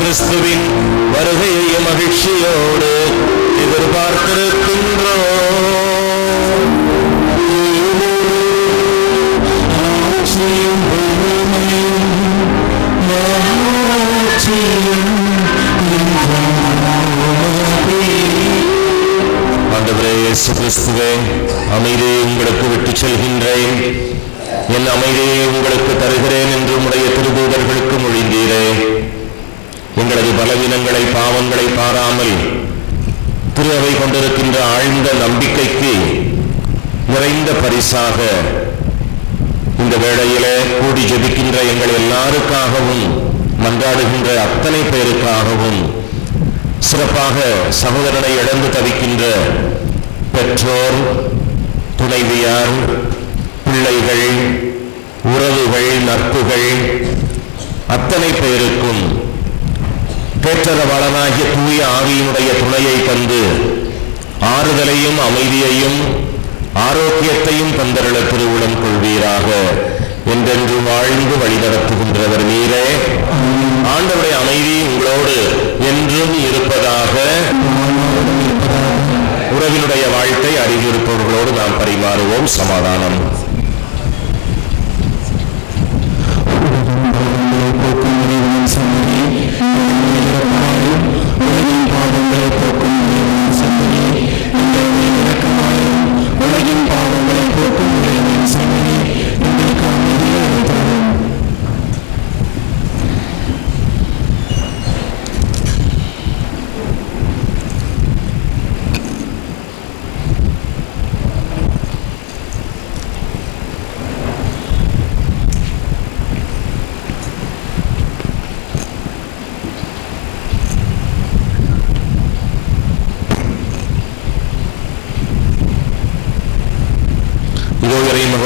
கிறிஸ்துவின் வருகையை மகிழ்ச்சியோடு எதிர்பார்த்திருக்கின்றோம். ஆண்டவரே இயேசு கிறிஸ்துவே, அமைதியை உங்களுக்கு விட்டுச் செல்கின்றேன், என் அமைதியை உங்களுக்கு தருகிறேன் என்று உம்முடைய திருதூதர்களுக்கு மொழிந்தீரே. எங்களது பலவீனங்களை பாவங்களை பாராமல் திரு அவை கொண்டிருக்கின்ற ஆழ்ந்த நம்பிக்கைக்கு நிறைந்த பரிசாக இந்த வேளையிலே கூடி ஜெபிக்கின்ற எங்கள் எல்லாருக்காகவும் மன்றாடுகின்ற அத்தனை பேருக்காகவும் சிறப்பாக சகோதரனை இழந்து தவிக்கின்ற பெற்றோர், துணைவியார், பிள்ளைகள், உறவுகள், நட்புகள் அத்தனை பேருக்கும் பேற்றரவாளனாகிய தூய ஆவியினுடைய துணையை தந்து ஆறுதலையும் அமைதியையும் ஆரோக்கியத்தையும் தந்தருள திருவுளம் கொள்வீராக. என்றென்று வாழ்ந்து வழிநடத்துகின்றவர் நீரே. ஆண்டவருடைய அமைதி உங்களோடு என்றும் இருப்பதாக. உறவினுடைய வாழ்க்கை அறிவிருப்பவர்களோடு நாம் பரிமாறுவோம். சமாதானம்.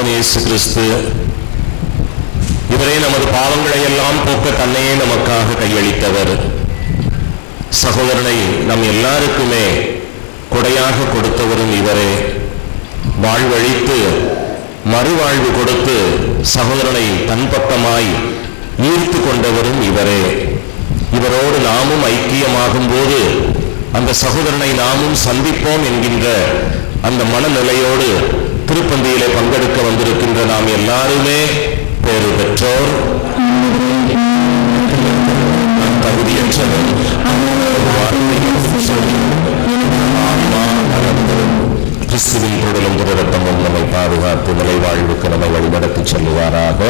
இயேசு கிறிஸ்து இவரே நமது பாவங்களை எல்லாம் போக்க தன்னையே நமக்காக கையளித்தவர். சகோதரனை நம் எல்லாருக்குமே கொடையாக கொடுத்தவரும் இவரே. வாழ்வழித்து மறுவாழ்வு கொடுத்து சகோதரனை தன் பக்கமாய் ஈர்த்து கொண்டவரும் இவரே. இவரோடு நாமும் ஐக்கியமாகும் போது அந்த சகோதரனை நாமும் சந்திப்போம் என்கின்ற அந்த மனநிலையோடு திருப்பந்தியிலே பங்கெடுக்க வந்திருக்கின்ற நாம் எல்லாருமே பேறு பெற்றோர். தகுதியற்றவர் கிறிஸ்துவின் உடலும் திருரத்தமும் நம்மை பாதுகாத்து நிலை வாழ்வுக்கு நம்மை வழிநடத்தி செல்லுவாராக.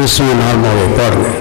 இயேசுவின் ஆன்மாவை பாருங்கள்.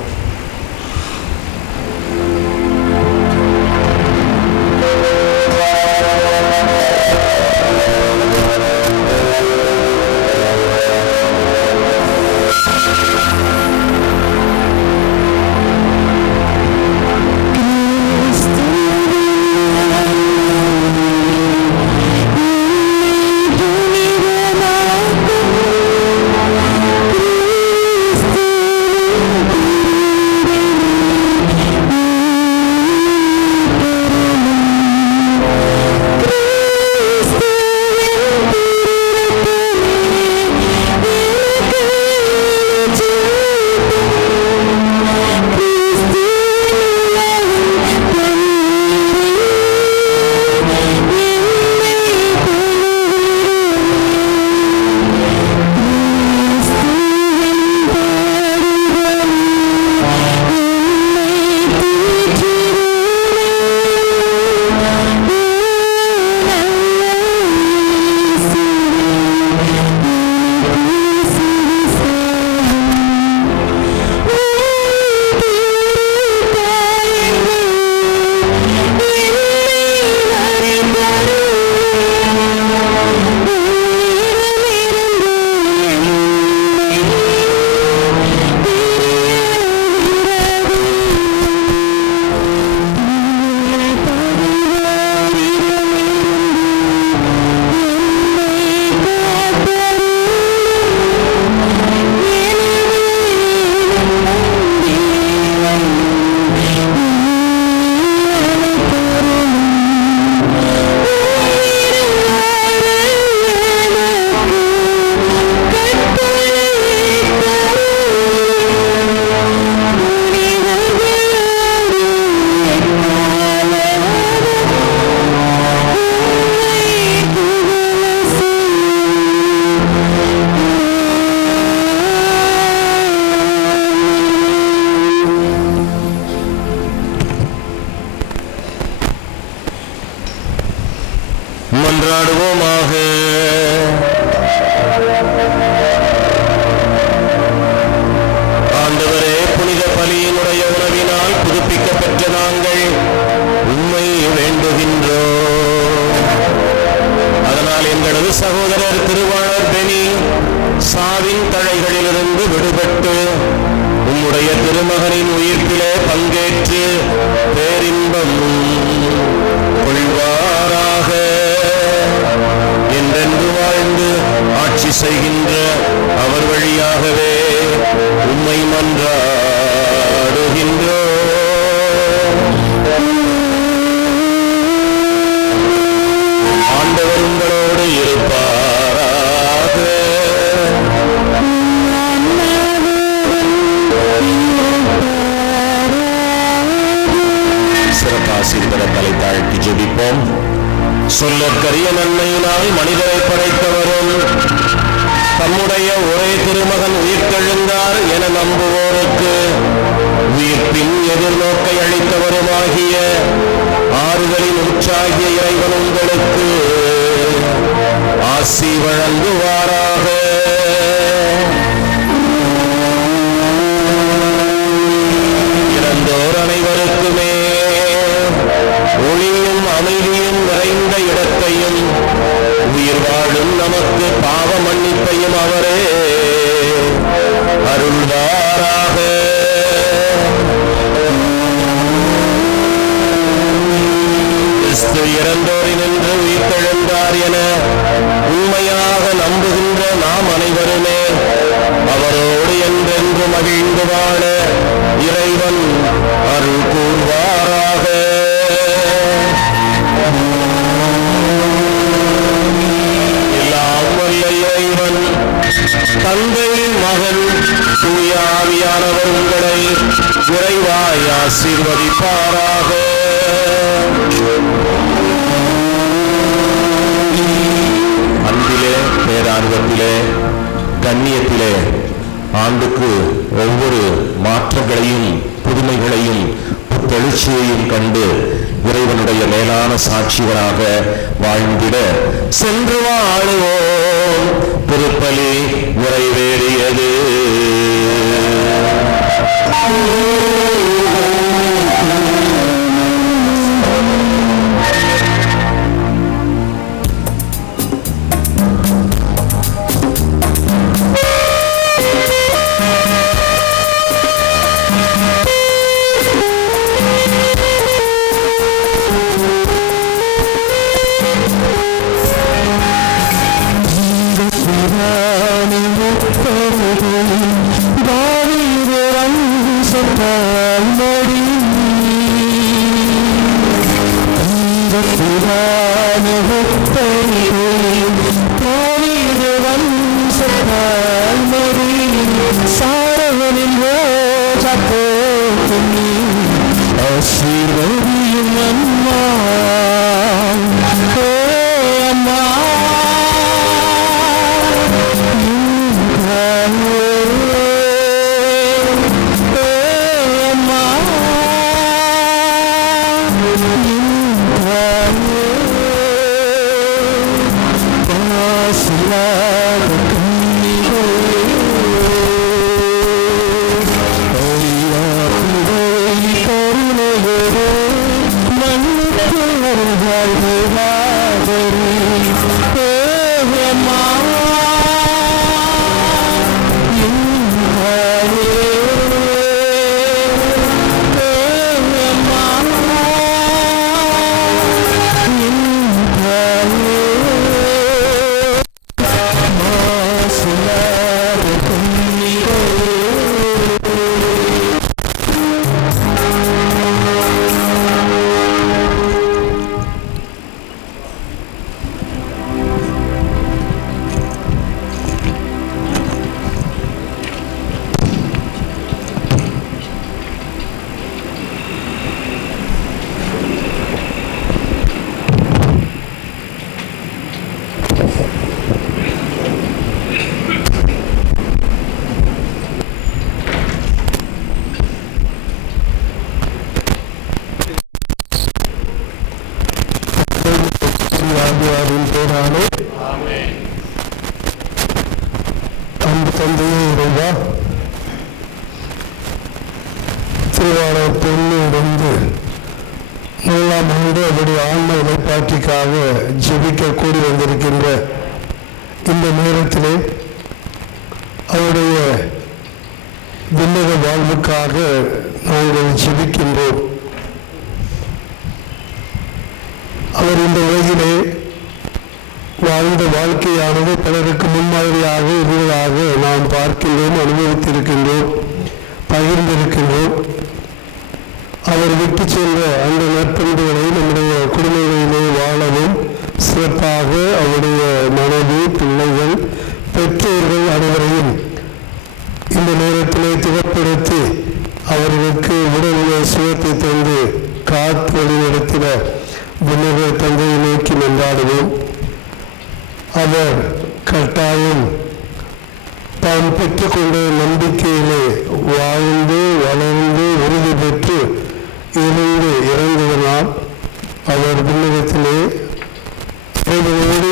மன்றாடுவோமாக. ஆண்டவரே, புனித பலியினுடைய உணவினால் புதுப்பிக்கப்பட்ட நாங்கள் உம்மை வேண்டுகின்றோம். அதனால் எங்களது சகோதரர் திருவாளர் பெனி சாவின் தழைகளிலிருந்து விடுபட்டு உம்முடைய திருமகனின் உயிர்ப்பிலே பங்கேற்று பேரின்பம் கொள்வாராக. என்றென்று வாழ்ந்து ஆட்சி செய்கின்ற அவர் வழியாகவே உம்மை மன்றாடுகின்றோம். ஆண்டவர் உங்களோடு இருப்பாராக. சிறப்பாசிரியர தலை தாழ்த்தி ஜெபிப்போம். சொல்லற்கரிய நன்மையினால் மனிதரை படைத்தவரும் தம்முடைய ஒரே திருமகன் உயிர்த்தெழுந்தார் என நம்புவோருக்கு உயிர்ப்பின் எதிர்நோக்கை அளித்தவருமாகிய ஆறுதலின் உற்சாகிய இறைவன் உங்களுக்கு ஆசி வழங்குவாராக. இறந்தோர் அனைவருக்குமே ஒளியும் அமைதியும் நிறைந்த இடத்தையும் உயிர் வாழும் நமக்கு பாவ மன்னிப்பையும் அவரே அருள்வாராக. கிறிஸ்து இறந்தோரினின்று உயிர்த்தெழுந்தார் என உண்மையாக நம்புகின்ற நாம் அனைவருமே அவரோடு என்றென்று மகிழ்ந்து வாழ இறைவன் அருள் கூர்வாராக. எல்லாம் வல்ல இறைவன் தந்தை, மகன், தூய ஆவியானவர் உங்களை நிறைவாய் ஆசீர்வதிப்பாராக. அன்பிலே, பேரார்வத்திலே, கண்ணியத்திலே ஆண்டுக்கு ஒவ்வொரு மாற்றங்களையும் புதுமைகளையும் புத்தெழுச்சியையும் கண்டு இறைவனுடைய மேலான சாட்சிகளாக வாழ்ந்திட சென்று வாழுவோம். திருப்பலி நிறைவேறியது. ஜெபிக்க கூடி வந்திருக்கின்ற இந்த நேரத்திலே அவருடைய விண்ணக வாழ்வுக்காக நாங்கள் ஜெபிக்கின்றோம். அவர் இந்த உலகிலே வாழ்ந்த வாழ்க்கையானது பலருக்கு முன்மாதிரியாக இருந்ததாக நாம் பார்க்கின்றோம், அனுபவித்திருக்கின்றோம், பகிர்ந்திருக்கின்றோம். அவர் விட்டு சென்ற அந்த நற்பண்புகளை நம்முடைய குடும்பங்களிலே வாழவும் சிறப்பாக அவருடைய மனைவி, பிள்ளைகள், பெற்றோர்கள் அனைவரையும் இந்த நேரத்திலே திகப்படுத்தி அவர்களுக்கு உடலிலே சுகத்தை தந்து காத்து வழிநடத்தின விண்ணக தந்தையை நோக்கி மன்றாடுவோம். அவர் கட்டாயம் தாம் பெற்றுக்கொண்ட நம்பிக்கையிலே வாழ்ந்து வளர்ந்து உறுதி பெற்று இருந்து இறந்ததனால் அவர் விண்ணகத்திலே இறைவனோடு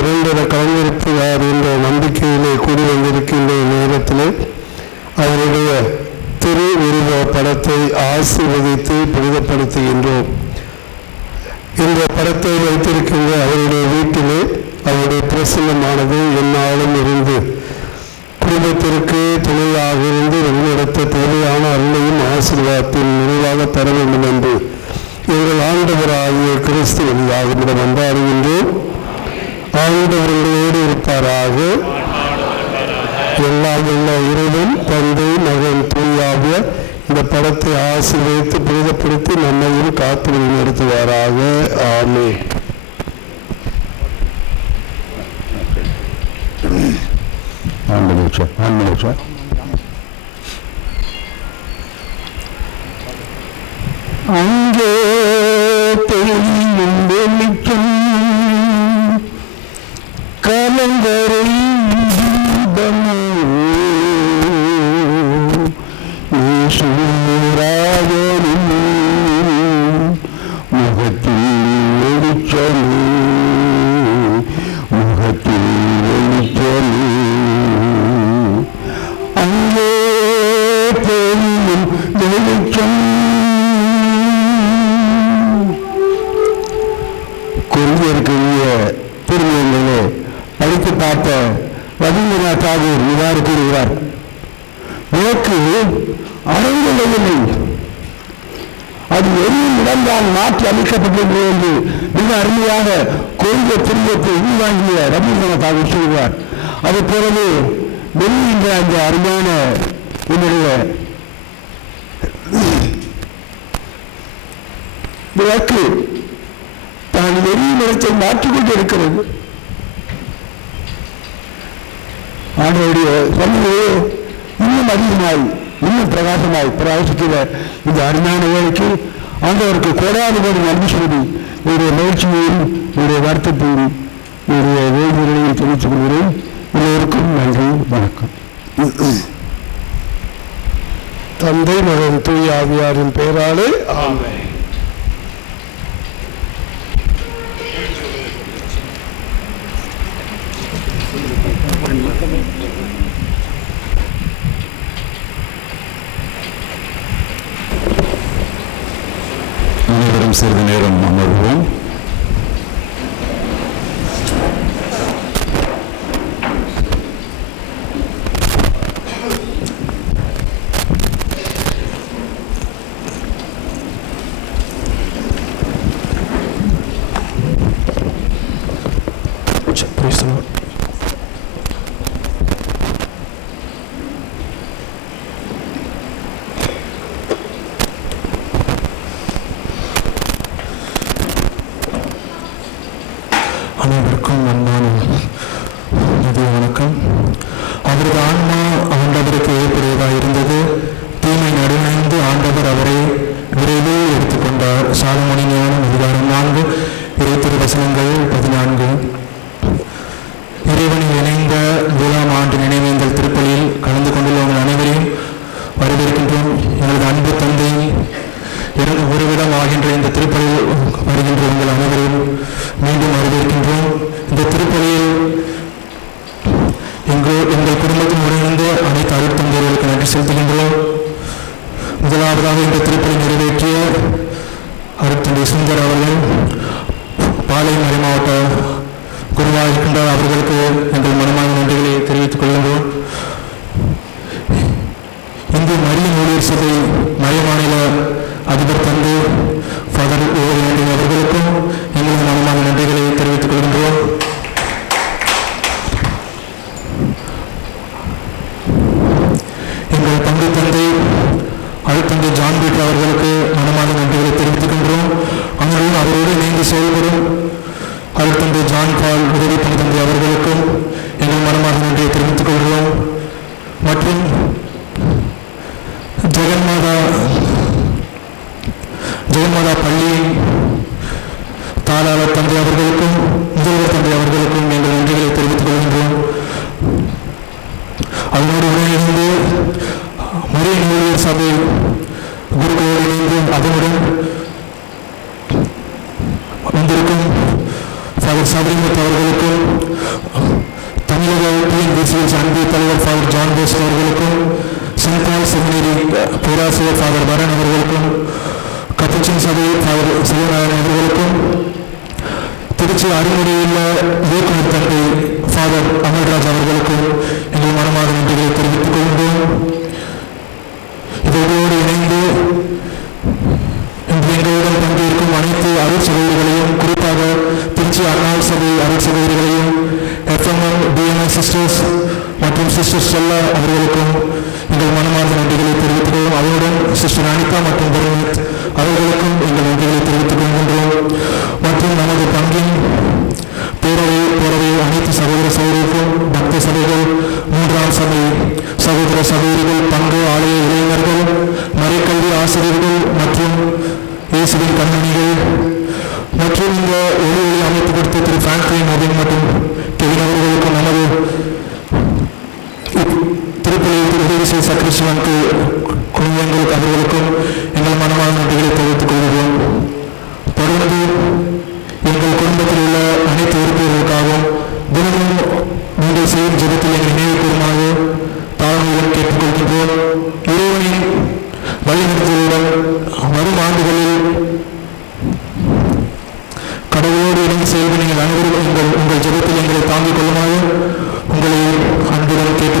இறந்தென கலந்திருக்கிறார் என்ற நம்பிக்கையிலே கூடி வந்திருக்கின்ற நேரத்திலே அவருடைய திரு உருவ படத்தை ஆசீர்வதித்து புனிதப்படுத்துகின்றோம். இந்த படத்தை வைத்திருக்கின்ற அவருடைய வீட்டிலே அவருடைய பிரசன்னமானது எந்நாளும் இருந்து குடும்பத்திற்கு துணையாக இருந்து வழிநடத்த தேவையான அருளையும் ஆசீர்வாதத்தின் நிறைவாக தர வேண்டும் என்று எங்கள் ஆண்டவராகிய கிறிஸ்து வழியாக மன்றாடுகின்றோம். ஆண்டவர்களோடு இருப்பாராக. எல்லாம் உள்ள இறைவன், தந்தை, மகன், தூயாவிய இந்த படத்தை ஆசீர்வதித்து புனிதப்படுத்தி நம்மையும் காத்து வழிநடத்துவாராக. ஆமென். அங்கே தெளியும் வெளிச்சம் கலங்கரை சூராயனின் முகத்தில் வெளிச்சமே, முகத்தில் வெளிச்சமே. அங்கே தெளியும் சாவூர் இவ்வாறு கூறுகிறார், விளக்கு அணைந்ததில்லை, அது எரியும் இடம்தான் மாற்றி அமைக்கப்பட்டது என்று மிக அருமையாக கொள்கை துன்பத்தை உள்வாங்கிய ரவீந்திரநாத் தாகூர் சொல்வார். அதை போலவே வெளியின்ற அந்த அருமையான என்னுடைய விளக்கு தான் எரியும் இடத்தை மாற்றிக்கொண்டு இருக்கிறது. ஆண்டவருடைய சொல்லையே இன்னும் அதிகமாய் இன்னும் பிரகாசமாய் பிரகாசிக்கிற இந்த அருமையான வேலைக்கு ஆண்டவருக்கு கோடாது கோடி நன்றி சொல்லி என்னுடைய மகிழ்ச்சியையும் என்னுடைய வருத்தத்தையும் என்னுடைய வேண்டுதலையும் தெரிவித்துக் கொள்கிறேன். எல்லோருக்கும் நன்றி, வணக்கம். தந்தை மகன் தூய ஆவியாரின் பெயராலே ஆமென். அனைவரும் சிறிது நேரம் அமர்வோம். அனைவருக்கும் அன்பான மதிய வணக்கம். அவரது ஆன்மா ஆண்டவருக்கு ஏற்படுவதாக இருந்தது. தீமை நடுநடைந்து ஆண்டவர் அவரை விரைவில் எடுத்துக்கொண்டார். சாலமோனி ஞானம் அதிகாரம் 4 இறைத்திருவசனங்கள் 14. இறைவனை இணைந்த 7ஆம் ஆண்டு நினைவேந்தல் திருப்பலியில் கலந்து கொண்டுள்ள உங்கள் அனைவரையும் வரவேற்கின்றோம். எங்களது அன்பு தந்தை எனக்கு ஒருவிடம் ஆகின்ற இந்த திருப்பலியில் வருகின்ற உங்கள் அனைவரையும் மீண்டும் வரவேற்கின்றோம். இந்த திருப்பலியில் எங்கள் குடும்பத்தில் உடைந்த அனைத்து அருட்தந்தையர்களுக்கு நன்றி செலுத்துகின்றோம். முதலாவதாக இந்த திருப்பலி நிறைவேற்றிய அருட்தந்தை சுந்தர் அவர்கள் பாளையம் மறை மாவட்ட குருவாக இருக்கின்றார். அவர்களுக்கு எங்கள் மனமான நன்றிகளை தெரிவித்துக் கொள்கின்றோம். இந்து மரிய ஊழியர் சபை மறை மாநில அதிபர் தந்தை ஃபாதர் அவர்களுக்கும் எங்களது மனமான நன்றிகளை தெரிவித்துக் கொள்கின்றோம். எங்கள் பங்கு தந்தை அருட்தந்தை ஜான் பீட்டர் அவர்களுக்கு மனமான நன்றிகளை தெரிவித்துக்கின்றோம். அவர்களும் அவரோடு இணைந்து செயல்படும் அருட்தந்தை ஜான் பால் உதவி பங்கு தந்தை அவர்களுக்கும் எங்கள் மனமான நன்றியை தெரிவித்துக் கொள்கிறோம். மற்றும் ஜெகன்மாதா பள்ளியின் தாளாளர் தந்தை அவர்களுக்கும் முதல்வர் தந்தை அவர்களுக்கும் எங்கள் நன்றிகளை தெரிவித்துக் கொள்கின்றோம். அதனோடு இணைந்து மரிய ஊழியர் சபை குருக்களோடு இணைந்து அதனுடன் வந்திருக்கும் ஃபாதர் சபரிமுத்து அவர்களுக்கும் தமிழக டிஎன்பிசிஎஸ் அன்பு தலைவர் ஃபாதர் ஜான் போஸ்ட் அவர்களுக்கும் சென்ட்ரல் செமினரி பேராசிரியர் ஃபாதர் பரன் அவர்களுக்கும் கப்பச்சின் சபை ஃபாதர் சிவநாராயணன் அவர்களுக்கும் திருச்சி அருமுறையுள்ள இயக்குநர் தந்தை ஃபாதர் அமல்ராஜ் அவர்களுக்கும் எங்கள் மனமான நன்றிகளை தெரிவித்துக் கொள்கின்றோம். இதோடு இணைந்து எங்களுடன் பங்கேற்கும் அனைத்து அருட்சகோதரிகளையும், குறிப்பாக திருச்சி அண்ணாள் சபை அருட்சகோதரிகளையும், எஃப்எம்எம் டிஎன்ஐ சிஸ்டர்ஸ் மற்றும் சிஸ்டர் ஸ்டெல்லா அவர்களுக்கும் எங்கள் மனமார்ந்த நன்றிகளை தெரிவித்துக் கொள்வோம். அவருடன் சிஸ்டர் அனிதா மற்றும் பரமத் அவர்களுக்கும் எங்கள் நன்றிகளை தெரிவித்துக் கொள்கின்றோம். மற்றும் நமது பங்கின் பேரவை அனைத்து சகோதர சகோதரிக்கும், பக்த சபைகள், 3ஆம் சபை சகோதர சகோதரிகள், பங்கு ஆலய இளைஞர்கள், மறைக்கல்வி ஆசிரியர்கள் மற்றும் இயேசுவின் கண்மணிகள் மற்றும் இந்த ஒளி அமைப்பு கொடுத்த திரு பிராங்க்லின் மோபின் மற்றும் கெவின் அவர்களுக்கும் நமது திருப்பலியில் உதவி செய்த சக்ரிஸ்வனுக்கு குடும்பங்களுக்கு அவர்களுக்கும் எங்கள் மனமான நன்றிகளை தெரிவித்துக் கொள்கிறோம். தொடர்ந்து எங்கள் குடும்பத்தில் உள்ள அனைத்து உறுப்பினர்களுக்காகவும் தினமும் நீங்கள் செய்யும் ஜெபத்தில் எங்கள் நினைவு கூறுமாறு தாழ்மையுடன் கேட்டுக்கொள்கின்றோம். இறைவனின் வழிநடத்தலுடன் வரும் ஆண்டுகளில் கடவுளோடு இணைந்து செயல்பட நீங்கள் அனைவரும் உங்கள் ஜெபத்தில் எங்களை தாங்கிக் கொள்ளுமாறு உங்களை அன்புடன் கேட்டு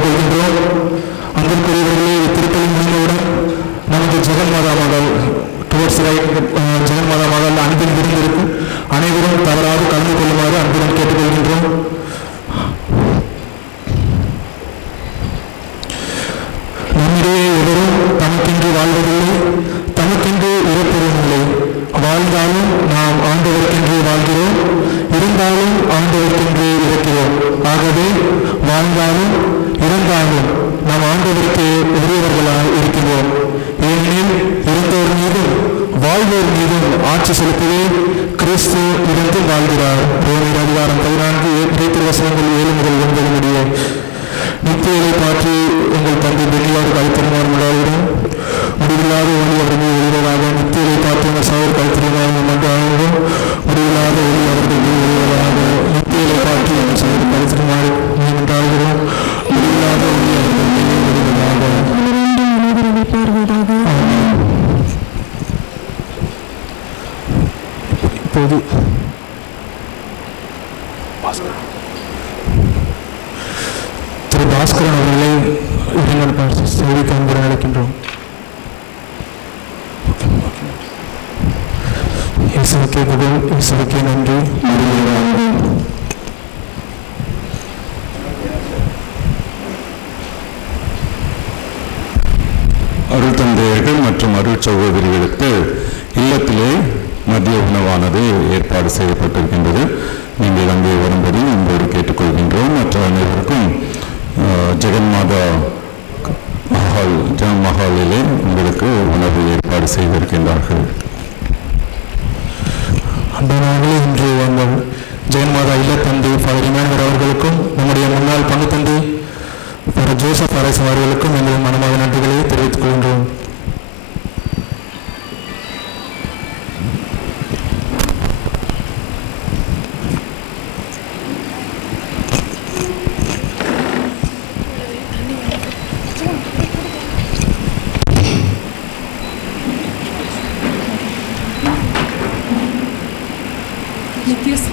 வாழ்ந்தாலும் நாம் ஆண்டவருக்கென்றே வாழ்கிறோம், இருந்தாலும் ஆண்டவருக்கென்றே இருக்கிறோம். ஆகவே வாழ்ந்தாலும் இருந்தாலும் நாம் ஆண்டவருக்கு உரியவர்களாக இருக்கிறோம். ஏனெனில் இருந்தோர் மீதும் வாழ்வோர் மீதும் ஆட்சி செலுத்தவே கிறிஸ்து இருந்து வாழ்கிறார். ரோமர் அதிகாரம் 14 இறைத்திருவசனங்கள் 7 முதல் 9 முடிய. நித்தியலை காற்றி எங்கள் தந்தை பெரியார் கழுத்திருமாறும் முடிவில்லாத ஒளி அவர்கள் ஒளிவதாக. நித்தியலை காற்று எங்கள் சகோதர கழுத்திருமாறும் மன்றாகவும் முடிவில்லாத ஒளி அவர்கள் ஒளிவதாக. நித்தியலை காற்று எங்கள் சகோதர கழுத்திருமாறு மன்றாகிறோம், முடிவில்லாத ஒளி அவர்கள் ஒளிவதாக. இப்போது திரு பாஸ்கரன் அவர்களை செய்திக்கு அன்புடன் அழைக்கின்றோம். இயேசுவுக்கே புகழ், இயேசுவுக்கே நன்றி. அருள் தந்தையர்கள் மற்றும் அருள் சகோதரிகளுக்கு இல்லத்திலே மதிய உணவானது ஏற்பாடு செய்யப்பட்டிருக்கின்றது. நீங்கள் அங்கே வரும்படி உங்களோடு கேட்டுக்கொள்கின்றோம். மற்ற அனைவருக்கும் ஜெகன்மாதா மஹாலிலே உங்களுக்கு உணவு ஏற்பாடு செய்திருக்கின்றார்கள். அந்த நாளில் இன்று எங்கள் ஜெகன்மாதா இல்லத்தந்தை ஃபாதர் இமானுவேல் அவர்களுக்கும் நம்முடைய முன்னாள் பங்கு தந்தை ஃபாதர் ஜோசப் அரசு அவர்களுக்கும் எங்கள் மனமாக நன்றிகளை தெரிவித்துக் கொள்கின்றோம். Nityas.